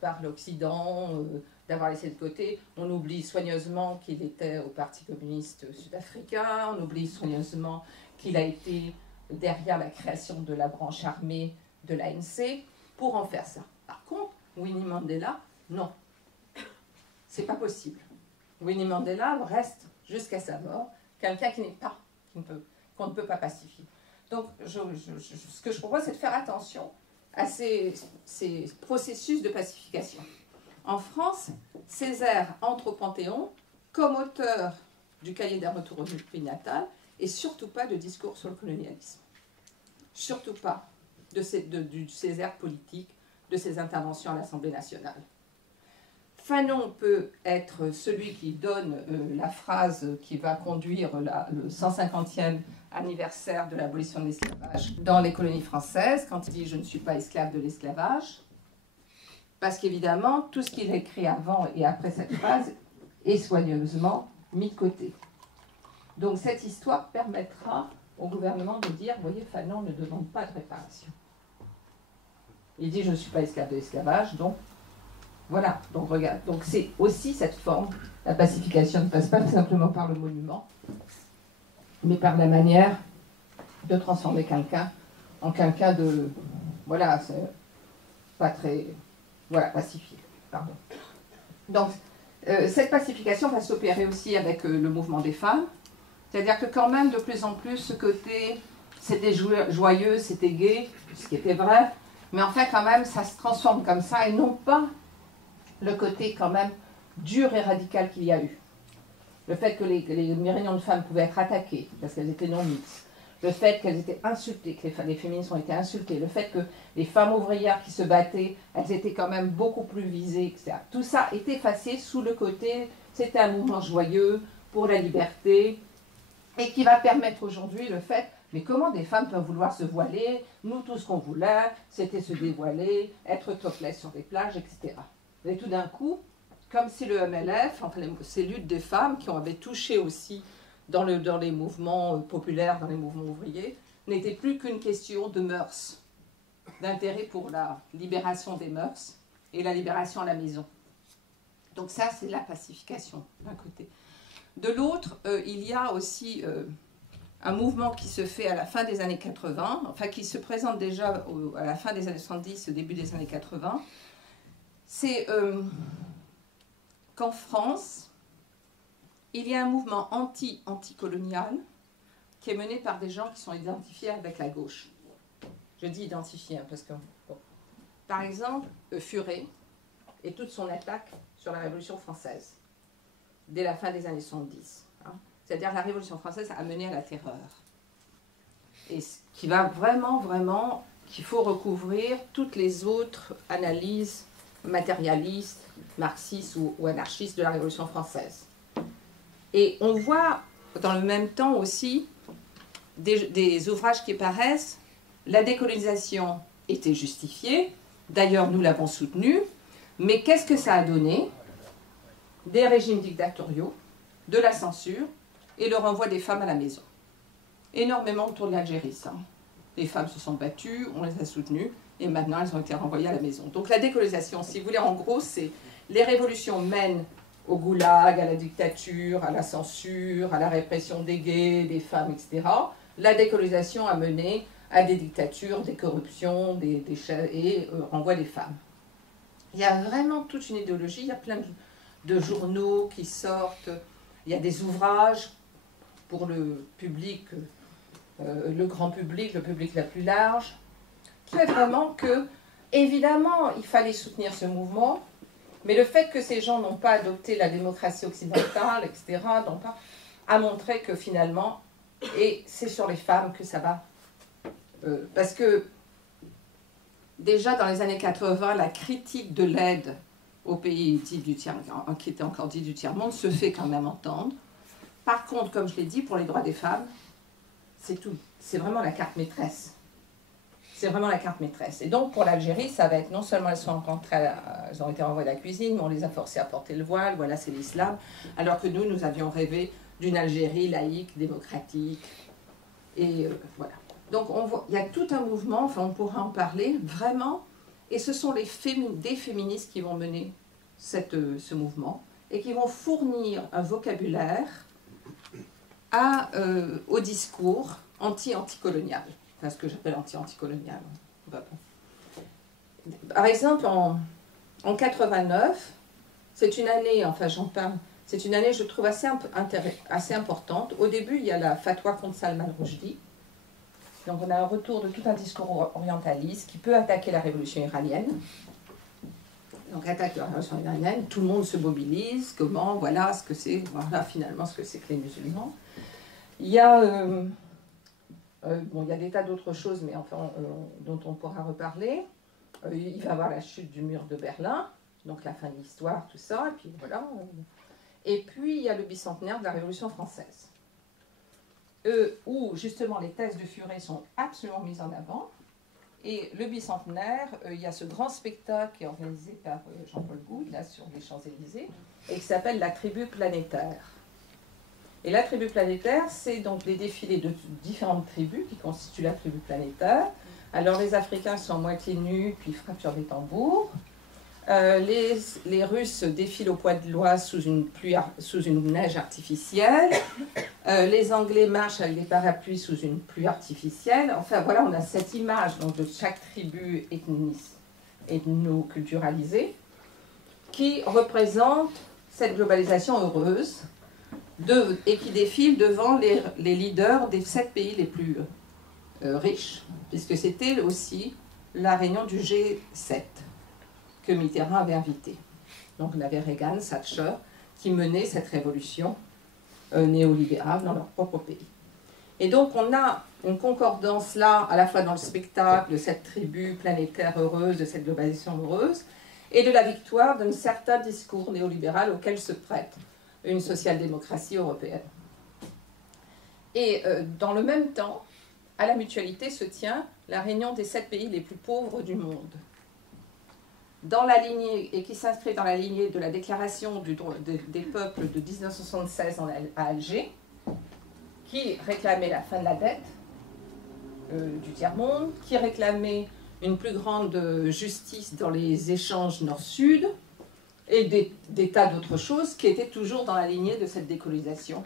par l'Occident, d'avoir laissé de côté. On oublie soigneusement qu'il était au Parti communiste sud-africain, on oublie soigneusement qu'il a été derrière la création de la branche armée de l'ANC pour en faire ça. Par contre, Winnie Mandela, non. C'est pas possible. Winnie Mandela reste jusqu'à sa mort quelqu'un qui n'est pas, qu'on ne peut pas pacifier. Donc, ce que je propose, c'est de faire attention à ces processus de pacification. En France, Césaire entre au Panthéon comme auteur du cahier d'un retour au pays natal et surtout pas de discours sur le colonialisme. Surtout pas du Césaire politique, de ses interventions à l'Assemblée nationale. Fanon peut être celui qui donne la phrase qui va conduire le 150e anniversaire de l'abolition de l'esclavage dans les colonies françaises, quand il dit « je ne suis pas esclave de l'esclavage », parce qu'évidemment, tout ce qu'il a écrit avant et après cette phrase est soigneusement mis de côté. Donc cette histoire permettra au gouvernement de dire « voyez, Fanon ne demande pas de réparation ». Il dit « je ne suis pas esclave de l'esclavage », donc voilà, donc regarde. Donc c'est aussi cette forme, la pacification ne passe pas simplement par le monument, mais par la manière de transformer quelqu'un en quelqu'un de, voilà, c'est pas très, voilà, pacifié, pardon. Donc cette pacification va s'opérer aussi avec le mouvement des femmes, c'est-à-dire que quand même de plus en plus ce côté, c'était joyeux, c'était gai, ce qui était vrai, mais en fait quand même ça se transforme comme ça et non pas le côté quand même dur et radical qu'il y a eu. Le fait que les réunions de femmes pouvaient être attaquées parce qu'elles étaient non mixtes, le fait qu'elles étaient insultées, que les féministes ont été insultées, le fait que les femmes ouvrières qui se battaient, elles étaient quand même beaucoup plus visées, etc. Tout ça est effacé sous le côté, c'était un mouvement joyeux pour la liberté et qui va permettre aujourd'hui le fait Mais comment des femmes peuvent vouloir se voiler? Nous, tout ce qu'on voulait, c'était se dévoiler, être topless sur les plages, etc. Et tout d'un coup, comme si le MLF, enfin ces luttes des femmes qui avaient touché aussi dans les mouvements populaires, dans les mouvements ouvriers, n'était plus qu'une question de mœurs, d'intérêt pour la libération des mœurs et la libération à la maison. Donc ça, c'est la pacification, d'un côté. De l'autre, il y a aussi un mouvement qui se fait à la fin des années 80, enfin qui se présente déjà à la fin des années 70, au début des années 80. C'est qu'en France, il y a un mouvement anti-colonial qui est mené par des gens qui sont identifiés avec la gauche. Je dis identifiés, hein, parce que, bon. Par exemple, Furet et toute son attaque sur la Révolution française, dès la fin des années 70. Hein. C'est-à-dire la Révolution française a mené à la terreur. Et qui va vraiment, qu'il faut recouvrir toutes les autres analyses matérialistes, marxistes ou anarchistes de la Révolution française. Et on voit dans le même temps aussi des ouvrages qui paraissent. La décolonisation était justifiée, d'ailleurs nous l'avons soutenue, mais qu'est-ce que ça a donné? Des régimes dictatoriaux, de la censure et le renvoi des femmes à la maison. Énormément autour de l'Algérie, ça. Les femmes se sont battues, on les a soutenues, et maintenant elles ont été renvoyées à la maison. Donc la décolonisation, si vous voulez, en gros, c'est les révolutions mènent au goulag, à la dictature, à la censure, à la répression des gays, des femmes, etc. La décolonisation a mené à des dictatures, des corruptions, et renvoi des femmes. Il y a vraiment toute une idéologie, il y a plein de journaux qui sortent, il y a des ouvrages pour le public, le grand public, le public la plus large, qui est vraiment que, évidemment, il fallait soutenir ce mouvement, mais le fait que ces gens n'ont pas adopté la démocratie occidentale, etc., a montré que finalement, et c'est sur les femmes que ça va. Parce que déjà dans les années 80, la critique de l'aide aux pays dits du tiers, qui étaient encore dits du tiers-monde, se fait quand même entendre. Par contre, comme je l'ai dit, pour les droits des femmes, c'est tout. C'est vraiment la carte maîtresse. C'est vraiment la carte maîtresse. Et donc, pour l'Algérie, ça va être non seulement elles ont été renvoyées à la cuisine, mais on les a forcées à porter le voile, voilà, c'est l'islam. Alors que nous avions rêvé d'une Algérie laïque, démocratique. Et voilà. Donc, il y a tout un mouvement, enfin, on pourra en parler, vraiment. Et ce sont des féministes qui vont mener ce mouvement et qui vont fournir un vocabulaire au discours anti-anticolonial. Enfin, ce que j'appelle anti-anticolonial. Par exemple, en 89, c'est une année, enfin j'en parle, c'est une année, je trouve, assez importante. Au début, il y a la fatwa contre Salman Rushdie. Donc on a un retour de tout un discours orientaliste qui peut attaquer la révolution iranienne. Donc attaque la révolution iranienne, tout le monde se mobilise, comment, voilà ce que c'est, voilà finalement ce que c'est que les musulmans. Il y a, il y a des tas d'autres choses, mais enfin, dont on pourra reparler. Il va y avoir la chute du mur de Berlin, donc la fin de l'histoire, tout ça, et puis voilà. Et puis il y a le bicentenaire de la Révolution française. Où justement les thèses de Furet sont absolument mises en avant. Et le bicentenaire, il y a ce grand spectacle qui est organisé par Jean-Paul Goude, là sur les Champs-Élysées, et qui s'appelle la tribu planétaire. Et la tribu planétaire, c'est donc les défilés de différentes tribus qui constituent la tribu planétaire. Alors les Africains sont moitié nus, puis frappent sur des tambours. Les Russes défilent au poids de l'Oise sous une neige artificielle. Les Anglais marchent avec des parapluies sous une pluie artificielle. Enfin voilà, on a cette image donc, de chaque tribu ethno-culturalisée qui représente cette globalisation heureuse et qui défile devant les leaders des 7 pays les plus riches, puisque c'était aussi la réunion du G7 que Mitterrand avait invité. Donc on avait Reagan, Thatcher, qui menaient cette révolution néolibérale dans leur propre pays. Et donc on a une concordance là, à la fois dans le spectacle de cette tribu planétaire heureuse, de cette globalisation heureuse, et de la victoire d'un certain discours néolibéral auquel se prête une social-démocratie européenne. Et dans le même temps, à la Mutualité se tient la réunion des 7 pays les plus pauvres du monde. Dans la lignée, et qui s'inscrit dans la lignée de la déclaration des peuples de 1976 à Alger, qui réclamait la fin de la dette du tiers-monde, qui réclamait une plus grande justice dans les échanges nord-sud, et des tas d'autres choses qui étaient toujours dans la lignée de cette décolonisation,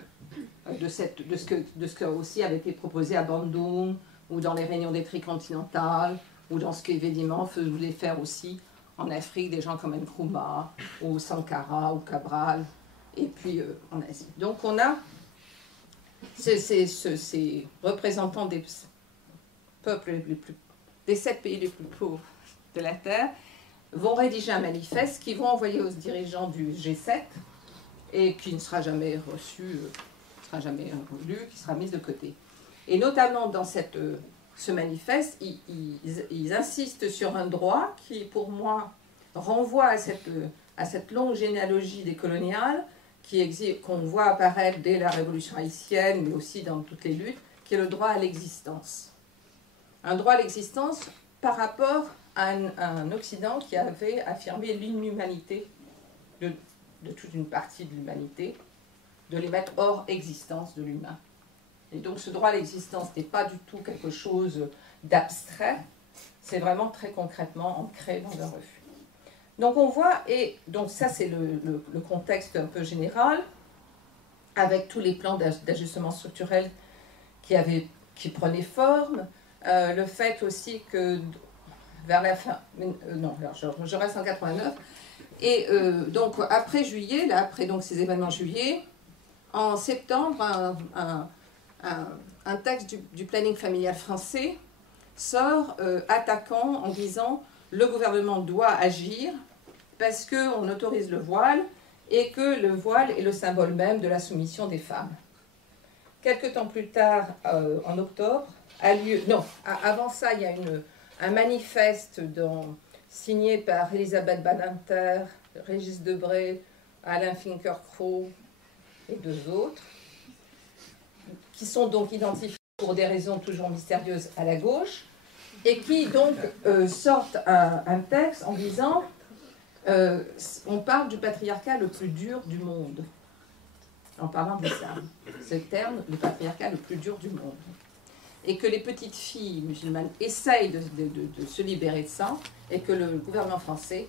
de ce que aussi avait été proposé à Bandung, ou dans les réunions des tricontinentales, ou dans ce qu'évidemment voulait faire aussi en Afrique, des gens comme Nkrumah, ou Sankara, ou Cabral, et puis en Asie. Donc on a ces représentants des peuples des 7 pays les plus pauvres de la Terre, vont rédiger un manifeste qu'ils vont envoyer aux dirigeants du G7 et qui ne sera jamais reçu, ne sera jamais lu, qui sera mis de côté. Et notamment dans ce manifeste, ils insistent sur un droit qui, pour moi, renvoie à cette longue généalogie décoloniale qu'on voit apparaître dès la Révolution haïtienne, mais aussi dans toutes les luttes, qui est le droit à l'existence. Un droit à l'existence par rapport à un Occident qui avait affirmé l'inhumanité de toute une partie de l'humanité, de les mettre hors existence de l'humain. Et donc ce droit à l'existence n'est pas du tout quelque chose d'abstrait, c'est vraiment très concrètement ancré dans un refus. Donc on voit, et donc ça c'est le contexte un peu général, avec tous les plans d'ajustement structurel qui prenaient forme, le fait aussi que vers la fin, non, je reste en 89, et donc après juillet, là, après donc ces événements de juillet, en septembre, un texte du planning familial français sort attaquant en disant le gouvernement doit agir parce qu'on autorise le voile et que le voile est le symbole même de la soumission des femmes. Quelque temps plus tard, en octobre, avant ça, il y a un manifeste signé par Elisabeth Badinter, Régis Debray, Alain Finkielkraut et 2 autres, qui sont donc identifiés pour des raisons toujours mystérieuses à la gauche, et qui donc sortent un texte en disant on parle du patriarcat le plus dur du monde, en parlant des femmes. C'est le terme, le patriarcat le plus dur du monde. Et que les petites filles musulmanes essayent de se libérer de ça, et que le gouvernement français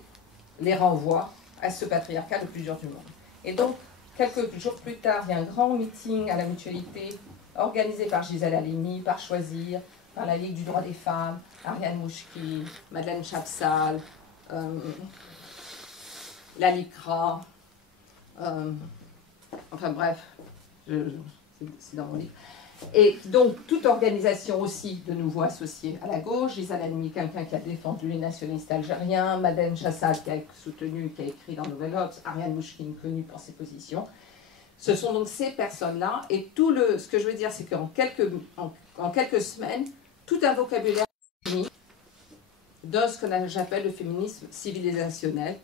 les renvoie à ce patriarcat le plus dur du monde. Et donc, quelques jours plus tard, il y a un grand meeting à la Mutualité, organisé par Gisèle Halimi, par Choisir, par la Ligue du droit des femmes, Ariane Mouchki, Madeleine Chapsal, la LICRA, enfin bref, c'est dans mon livre. Et donc, toute organisation aussi de nouveau associée à la gauche, Gisèle Halimi, quelqu'un qui a défendu les nationalistes algériens, Madeleine Chassal qui a soutenu, qui a écrit dans Nouvel Obs, Ariane Mouchkine, connue pour ses positions. Ce sont donc ces personnes-là, et ce que je veux dire, c'est qu'en quelques semaines, tout un vocabulaire de ce que j'appelle le féminisme civilisationnel,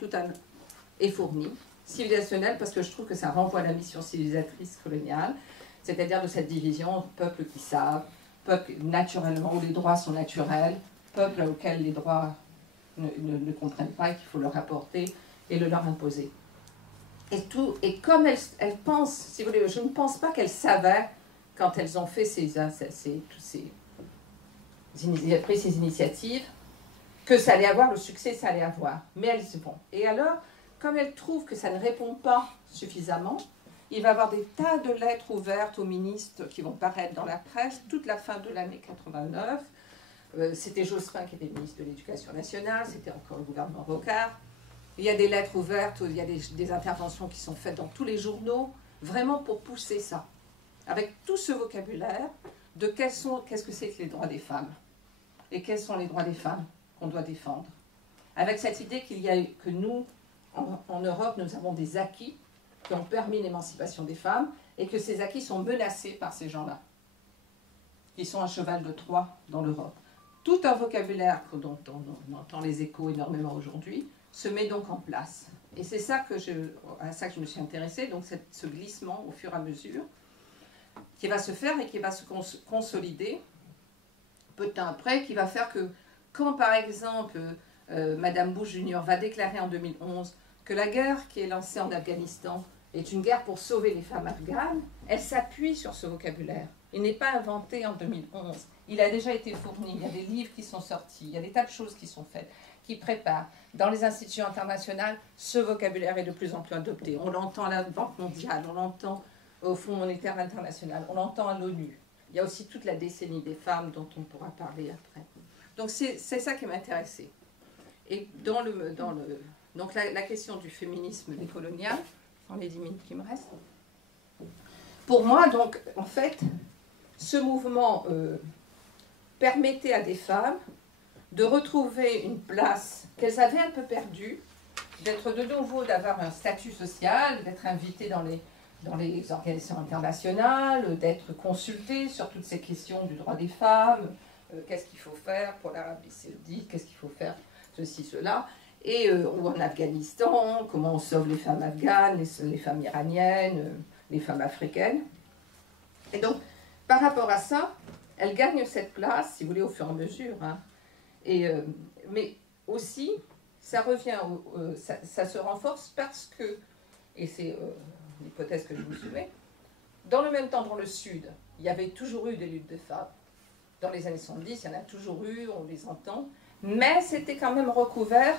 est fourni. Civilisationnel parce que je trouve que ça renvoie à la mission civilisatrice coloniale, c'est-à-dire de cette division peuple qui savent, peuple naturellement où les droits sont naturels, peuple auquel les droits ne comprennent pas et qu'il faut leur apporter et le leur imposer. Et comme elles pensent, si vous voulez, je ne pense pas qu'elles savaient quand elles ont fait pris ces initiatives que ça allait avoir le succès, ça allait avoir. Mais elles se font. Et alors, comme elles trouvent que ça ne répond pas suffisamment, il va y avoir des tas de lettres ouvertes aux ministres qui vont paraître dans la presse toute la fin de l'année 89. C'était Jospin qui était ministre de l'Éducation nationale, c'était encore le gouvernement Rocard. Il y a des lettres ouvertes, il y a des interventions qui sont faites dans tous les journaux, vraiment pour pousser ça. Avec tout ce vocabulaire de qu'est-ce que c'est que les droits des femmes et quels sont les droits des femmes qu'on doit défendre. Avec cette idée que nous, en Europe, nous avons des acquis qui ont permis l'émancipation des femmes et que ces acquis sont menacés par ces gens-là, qui sont un cheval de Troie dans l'Europe. Tout un vocabulaire dont on entend les échos énormément aujourd'hui se met donc en place. Et c'est à ça que je me suis intéressée, donc ce glissement au fur et à mesure qui va se faire et qui va se consolider peu de temps après, qui va faire que quand par exemple Madame Bush Jr. va déclarer en 2011 que la guerre qui est lancée en Afghanistan est une guerre pour sauver les femmes afghanes, elle s'appuie sur ce vocabulaire. Il n'est pas inventé en 2011. Il a déjà été fourni. Il y a des livres qui sont sortis. Il y a des tas de choses qui sont faites, qui préparent. Dans les institutions internationales, ce vocabulaire est de plus en plus adopté. On l'entend à la Banque mondiale, on l'entend au Fonds monétaire international, on l'entend à l'ONU. Il y a aussi toute la décennie des femmes dont on pourra parler après. Donc c'est ça qui m'intéressait. Et donc la question du féminisme décolonial, dans les 10 minutes qui me restent, pour moi, donc, en fait, ce mouvement permettait à des femmes de retrouver une place qu'elles avaient un peu perdue, d'être de nouveau, d'avoir un statut social, d'être invitées dans les organisations internationales, d'être consultées sur toutes ces questions du droit des femmes, qu'est-ce qu'il faut faire pour l'Arabie Saoudite, qu'est-ce qu'il faut faire, ceci, cela, et ou en Afghanistan, comment on sauve les femmes afghanes, les femmes iraniennes, les femmes africaines. Et donc, par rapport à ça, elles gagnent cette place, si vous voulez, au fur et à mesure. Hein. Mais aussi, ça revient, ça se renforce parce que, et c'est l'hypothèse que je vous soumets, dans le même temps, dans le Sud, il y avait toujours eu des luttes de femmes. Dans les années 70, il y en a toujours eu, on les entend, mais c'était quand même recouvert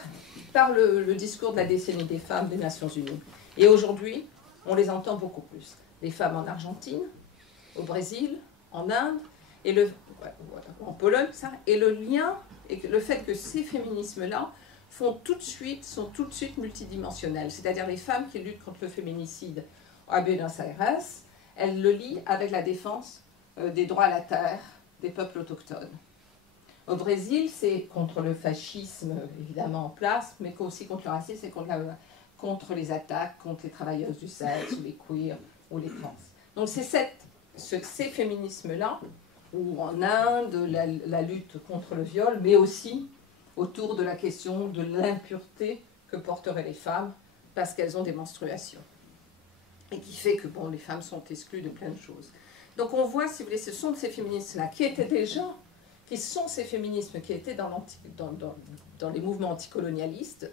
par le discours de la décennie des femmes des Nations Unies. Et aujourd'hui, on les entend beaucoup plus. Les femmes en Argentine, au Brésil, en Inde, et en Pologne, ça, et le lien, et le fait que ces féminismes-là sont tout de suite multidimensionnels. C'est-à-dire les femmes qui luttent contre le féminicide à Buenos Aires, elles le lient avec la défense des droits à la terre des peuples autochtones. Au Brésil, c'est contre le fascisme, évidemment, en place, mais aussi contre le racisme et contre les attaques contre les travailleuses du sexe, ou les queers, ou les trans. Donc c'est ces féminismes-là, ou en Inde, la lutte contre le viol, mais aussi autour de la question de l'impureté que porteraient les femmes parce qu'elles ont des menstruations. Et qui fait que bon, les femmes sont exclues de plein de choses. Donc on voit, si vous voulez, ce sont ces féministes-là qui sont ces féminismes qui étaient dans les mouvements anticolonialistes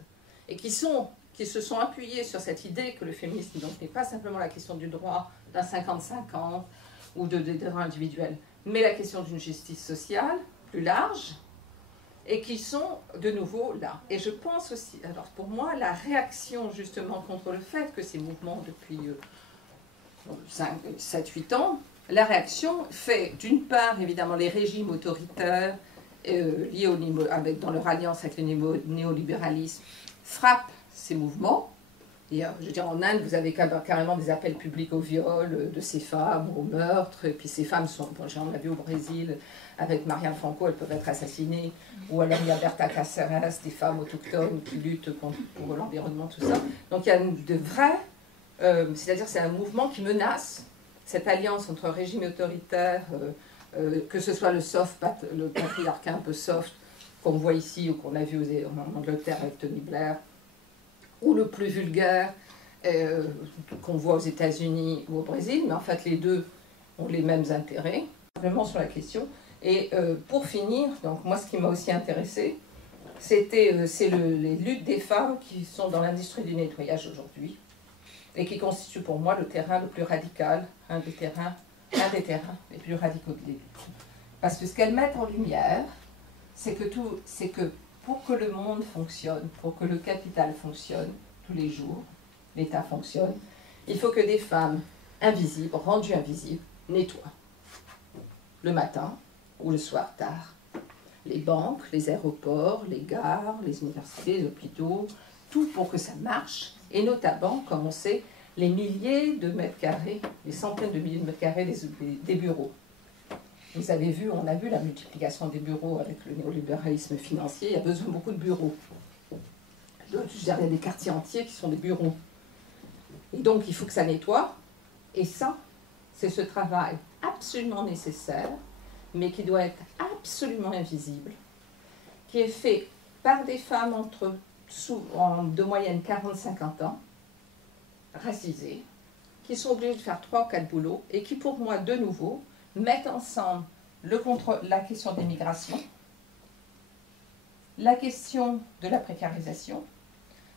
et qui se sont appuyés sur cette idée que le féminisme n'est pas simplement la question du droit d'un 50-50 ou des droits individuels, mais la question d'une justice sociale plus large, et qui sont de nouveau là. Et je pense aussi, alors pour moi, la réaction justement contre le fait que ces mouvements depuis 7-8 ans, la réaction fait d'une part évidemment les régimes autoritaires liés dans leur alliance avec le néolibéralisme frappent ces mouvements. Et, je veux dire, en Inde, vous avez carrément des appels publics au viol de ces femmes, au meurtre, et puis ces femmes sont, bon, on l'a vu au Brésil, avec Marielle Franco, elles peuvent être assassinées, ou alors il y a Berta Cáceres, des femmes autochtones qui luttent pour l'environnement, tout ça. Donc il y a de vrais, c'est-à-dire c'est un mouvement qui menace cette alliance entre régime autoritaire, que ce soit le patriarcat un peu soft, qu'on voit ici ou qu'on a vu en Angleterre avec Tony Blair, ou le plus vulgaire qu'on voit aux États-Unis ou au Brésil, mais en fait les deux ont les mêmes intérêts, simplement sur la question. Et pour finir, donc moi ce qui m'a aussi intéressé, c'est les luttes des femmes qui sont dans l'industrie du nettoyage aujourd'hui, et qui constituent pour moi le terrain le plus radical, un des terrains les plus radicaux de lutte. Parce que ce qu'elles mettent en lumière, c'est que pour que le monde fonctionne, pour que le capital fonctionne tous les jours, l'État fonctionne, il faut que des femmes invisibles, rendues invisibles, nettoient. Le matin ou le soir tard. Les banques, les aéroports, les gares, les universités, les hôpitaux, tout pour que ça marche. Et notamment, comme on sait, les milliers de mètres carrés, les centaines de milliers de mètres carrés des bureaux. Vous avez vu, on a vu la multiplication des bureaux avec le néolibéralisme financier, il y a besoin de beaucoup de bureaux. Je veux dire, il y a des quartiers entiers qui sont des bureaux. Et donc, il faut que ça nettoie. Et ça, c'est ce travail absolument nécessaire, mais qui doit être absolument invisible, qui est fait par des femmes de moyenne 40-50 ans, racisées, qui sont obligées de faire 3 ou 4 boulots, et qui, pour moi, de nouveau, mettent ensemble la question des migrations, la question de la précarisation,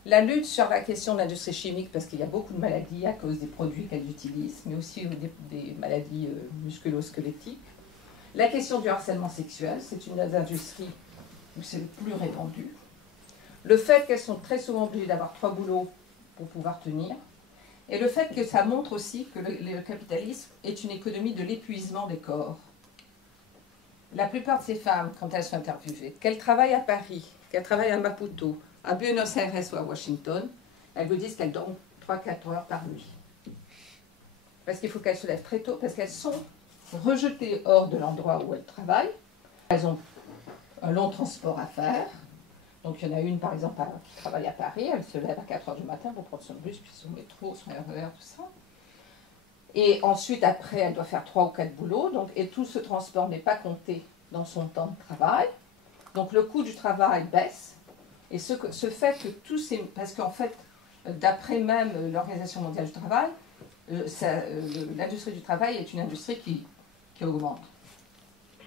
la lutte sur la question de l'industrie chimique, parce qu'il y a beaucoup de maladies à cause des produits qu'elles utilisent, mais aussi des maladies musculo-squelettiques. La question du harcèlement sexuel, c'est une des industries où c'est le plus répandu. Le fait qu'elles sont très souvent obligées d'avoir 3 boulots pour pouvoir tenir. Et le fait que ça montre aussi que le capitalisme est une économie de l'épuisement des corps. La plupart de ces femmes, quand elles sont interviewées, qu'elles travaillent à Paris, qu'elles travaillent à Maputo, à Buenos Aires ou à Washington, elles vous disent qu'elles dorment 3-4 heures par nuit. Parce qu'il faut qu'elles se lèvent très tôt, parce qu'elles sont rejetées hors de l'endroit où elles travaillent. Elles ont un long transport à faire. Donc il y en a une, par exemple, qui travaille à Paris, elle se lève à 4 heures du matin pour prendre son bus, puis son métro, son RER, tout ça. Et ensuite, après, elle doit faire 3 ou 4 boulots, donc, et tout ce transport n'est pas compté dans son temps de travail. Donc le coût du travail baisse. Et ce fait que tous ces... Parce qu'en fait, d'après même l'Organisation mondiale du travail, l'industrie du travail est une industrie qui augmente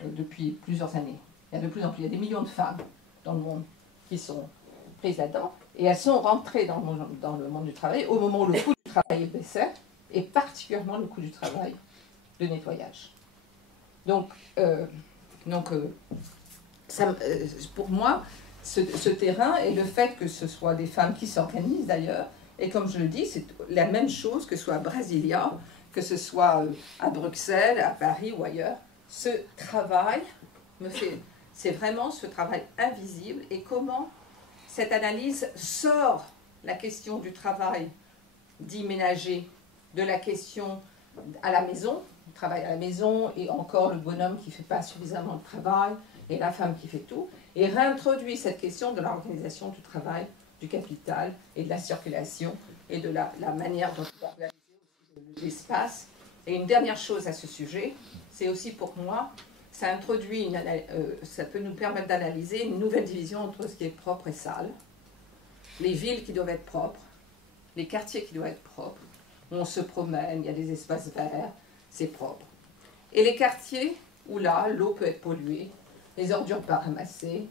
depuis plusieurs années. Il y a de plus en plus, il y a des millions de femmes dans le monde qui sont prises là-dedans, et elles sont rentrées dans le monde du travail au moment où le coût du travail baissait, et particulièrement le coût du travail de nettoyage. Donc pour moi, ce terrain, et le fait que ce soit des femmes qui s'organisent d'ailleurs, et comme je le dis, c'est la même chose que ce soit à Brasilia, que ce soit à Bruxelles, à Paris ou ailleurs. Ce travail c'est vraiment ce travail invisible, et comment cette analyse sort la question du travail dit ménager de la question à la maison, le travail à la maison, et encore le bonhomme qui ne fait pas suffisamment de travail, et la femme qui fait tout, et réintroduit cette question de l'organisation du travail, du capital, et de la circulation, et de la manière dont on va organiser l'espace. Et une dernière chose à ce sujet, c'est aussi pour moi, ça introduit ça peut nous permettre d'analyser une nouvelle division entre ce qui est propre et sale, les villes qui doivent être propres, les quartiers qui doivent être propres, où on se promène, il y a des espaces verts, c'est propre. Et les quartiers où là, l'eau peut être polluée, les ordures pas ramassées,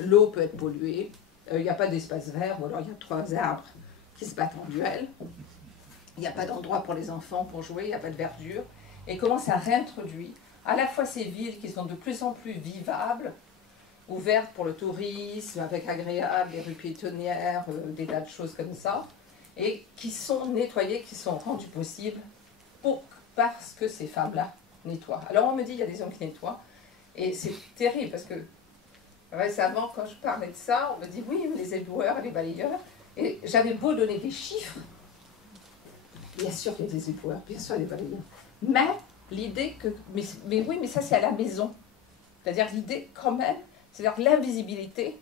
l'eau peut être polluée, il n'y a pas d'espace vert, ou alors il y a 3 arbres qui se battent en duel, il n'y a pas d'endroit pour les enfants pour jouer, il n'y a pas de verdure, et comment ça réintroduit à la fois ces villes qui sont de plus en plus vivables, ouvertes pour le tourisme, avec agréable, des rues piétonnières, des tas de choses comme ça, et qui sont nettoyées, qui sont rendues possibles parce que ces femmes-là nettoient. Alors on me dit, il y a des hommes qui nettoient, et c'est terrible, parce que récemment, quand je parlais de ça, on me dit, oui, les éboueurs, les balayeurs, et j'avais beau donner des chiffres, bien sûr qu'il y a des éboueurs, bien sûr il y a des balayeurs, mais l'idée que, mais oui, mais ça c'est à la maison, c'est-à-dire l'idée quand même, c'est-à-dire que l'invisibilité,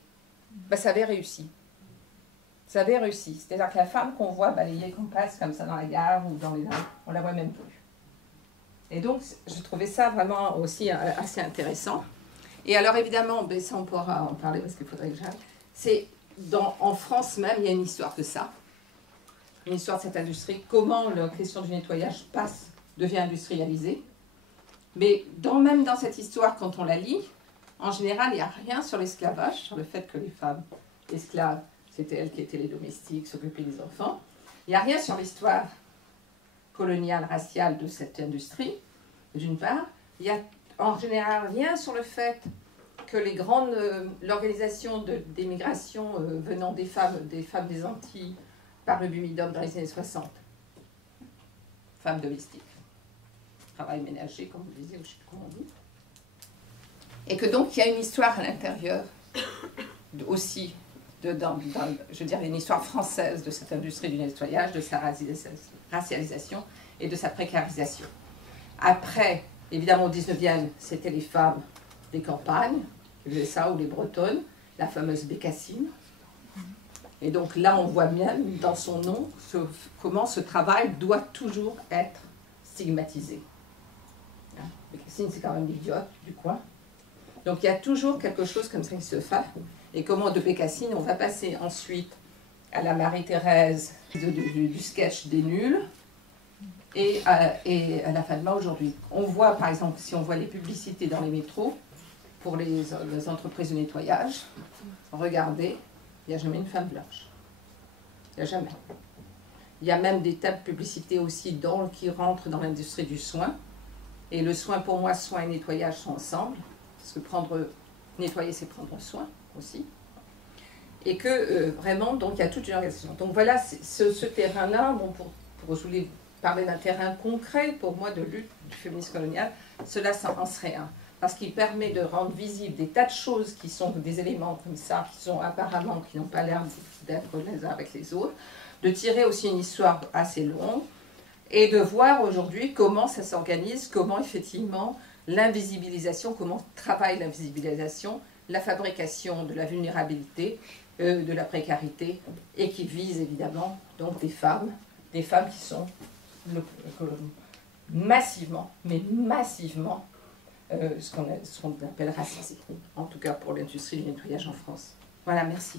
ça avait réussi. Ça avait réussi. C'est-à-dire que la femme qu'on voit balayer, qu'on passe comme ça dans la gare ou dans les lacs, on la voit même plus. Et donc, je trouvais ça vraiment aussi assez intéressant. Et alors, évidemment, ça on pourra en parler parce qu'il faudrait que j'aille. C'est, en France même, il y a une histoire de ça. Une histoire de cette industrie. Comment la question du nettoyage devient industrialisée. Mais même dans cette histoire, quand on la lit, en général, il n'y a rien sur l'esclavage, sur le fait que les femmes esclaves, c'était elles qui étaient les domestiques, s'occupaient des enfants. Il n'y a rien sur l'histoire coloniale, raciale de cette industrie, d'une part. Il n'y a en général rien sur le fait que l'organisation des migrations venant des femmes des Antilles par le Bumidum dans les années 60, femmes domestiques, travail ménager, comme vous disiez, ou je ne sais plus comment on dit. Et que donc il y a une histoire à l'intérieur aussi, je dirais une histoire française de cette industrie du nettoyage, de sa racialisation et de sa précarisation. Après, évidemment au 19e, c'était les femmes des campagnes, qui faisaient ça, ou les bretonnes, la fameuse Bécassine. Et donc là, on voit bien dans son nom comment ce travail doit toujours être stigmatisé. Bécassine, c'est quand même l'idiote du coin. Donc il y a toujours quelque chose comme ça qui se fait. Et comment de Bécassine, on va passer ensuite à la Marie-Thérèse du sketch des nuls. et à la FADMA aujourd'hui. On voit, par exemple, si on voit les publicités dans les métros pour les entreprises de nettoyage, regardez, il n'y a jamais une femme blanche. Il n'y a jamais. Il y a même des tas de publicités aussi qui rentrent dans l'industrie du soin. Et le soin, pour moi, soin et nettoyage sont ensemble. Parce que nettoyer, c'est prendre soin aussi. Et que vraiment, donc il y a toute une organisation. Donc voilà, ce terrain-là, bon, pour parler d'un terrain concret, pour moi, de lutte du féminisme colonial, cela en serait un. Parce qu'il permet de rendre visible des tas de choses qui sont des éléments comme ça, qui sont apparemment, qui n'ont pas l'air d'être les uns avec les autres, de tirer aussi une histoire assez longue, et de voir aujourd'hui comment ça s'organise, comment effectivement l'invisibilisation, comment travaille l'invisibilisation, la fabrication de la vulnérabilité, de la précarité, et qui vise évidemment donc des femmes qui sont massivement, mais massivement, ce qu'on appelle racisées, en tout cas pour l'industrie du nettoyage en France. Voilà, merci.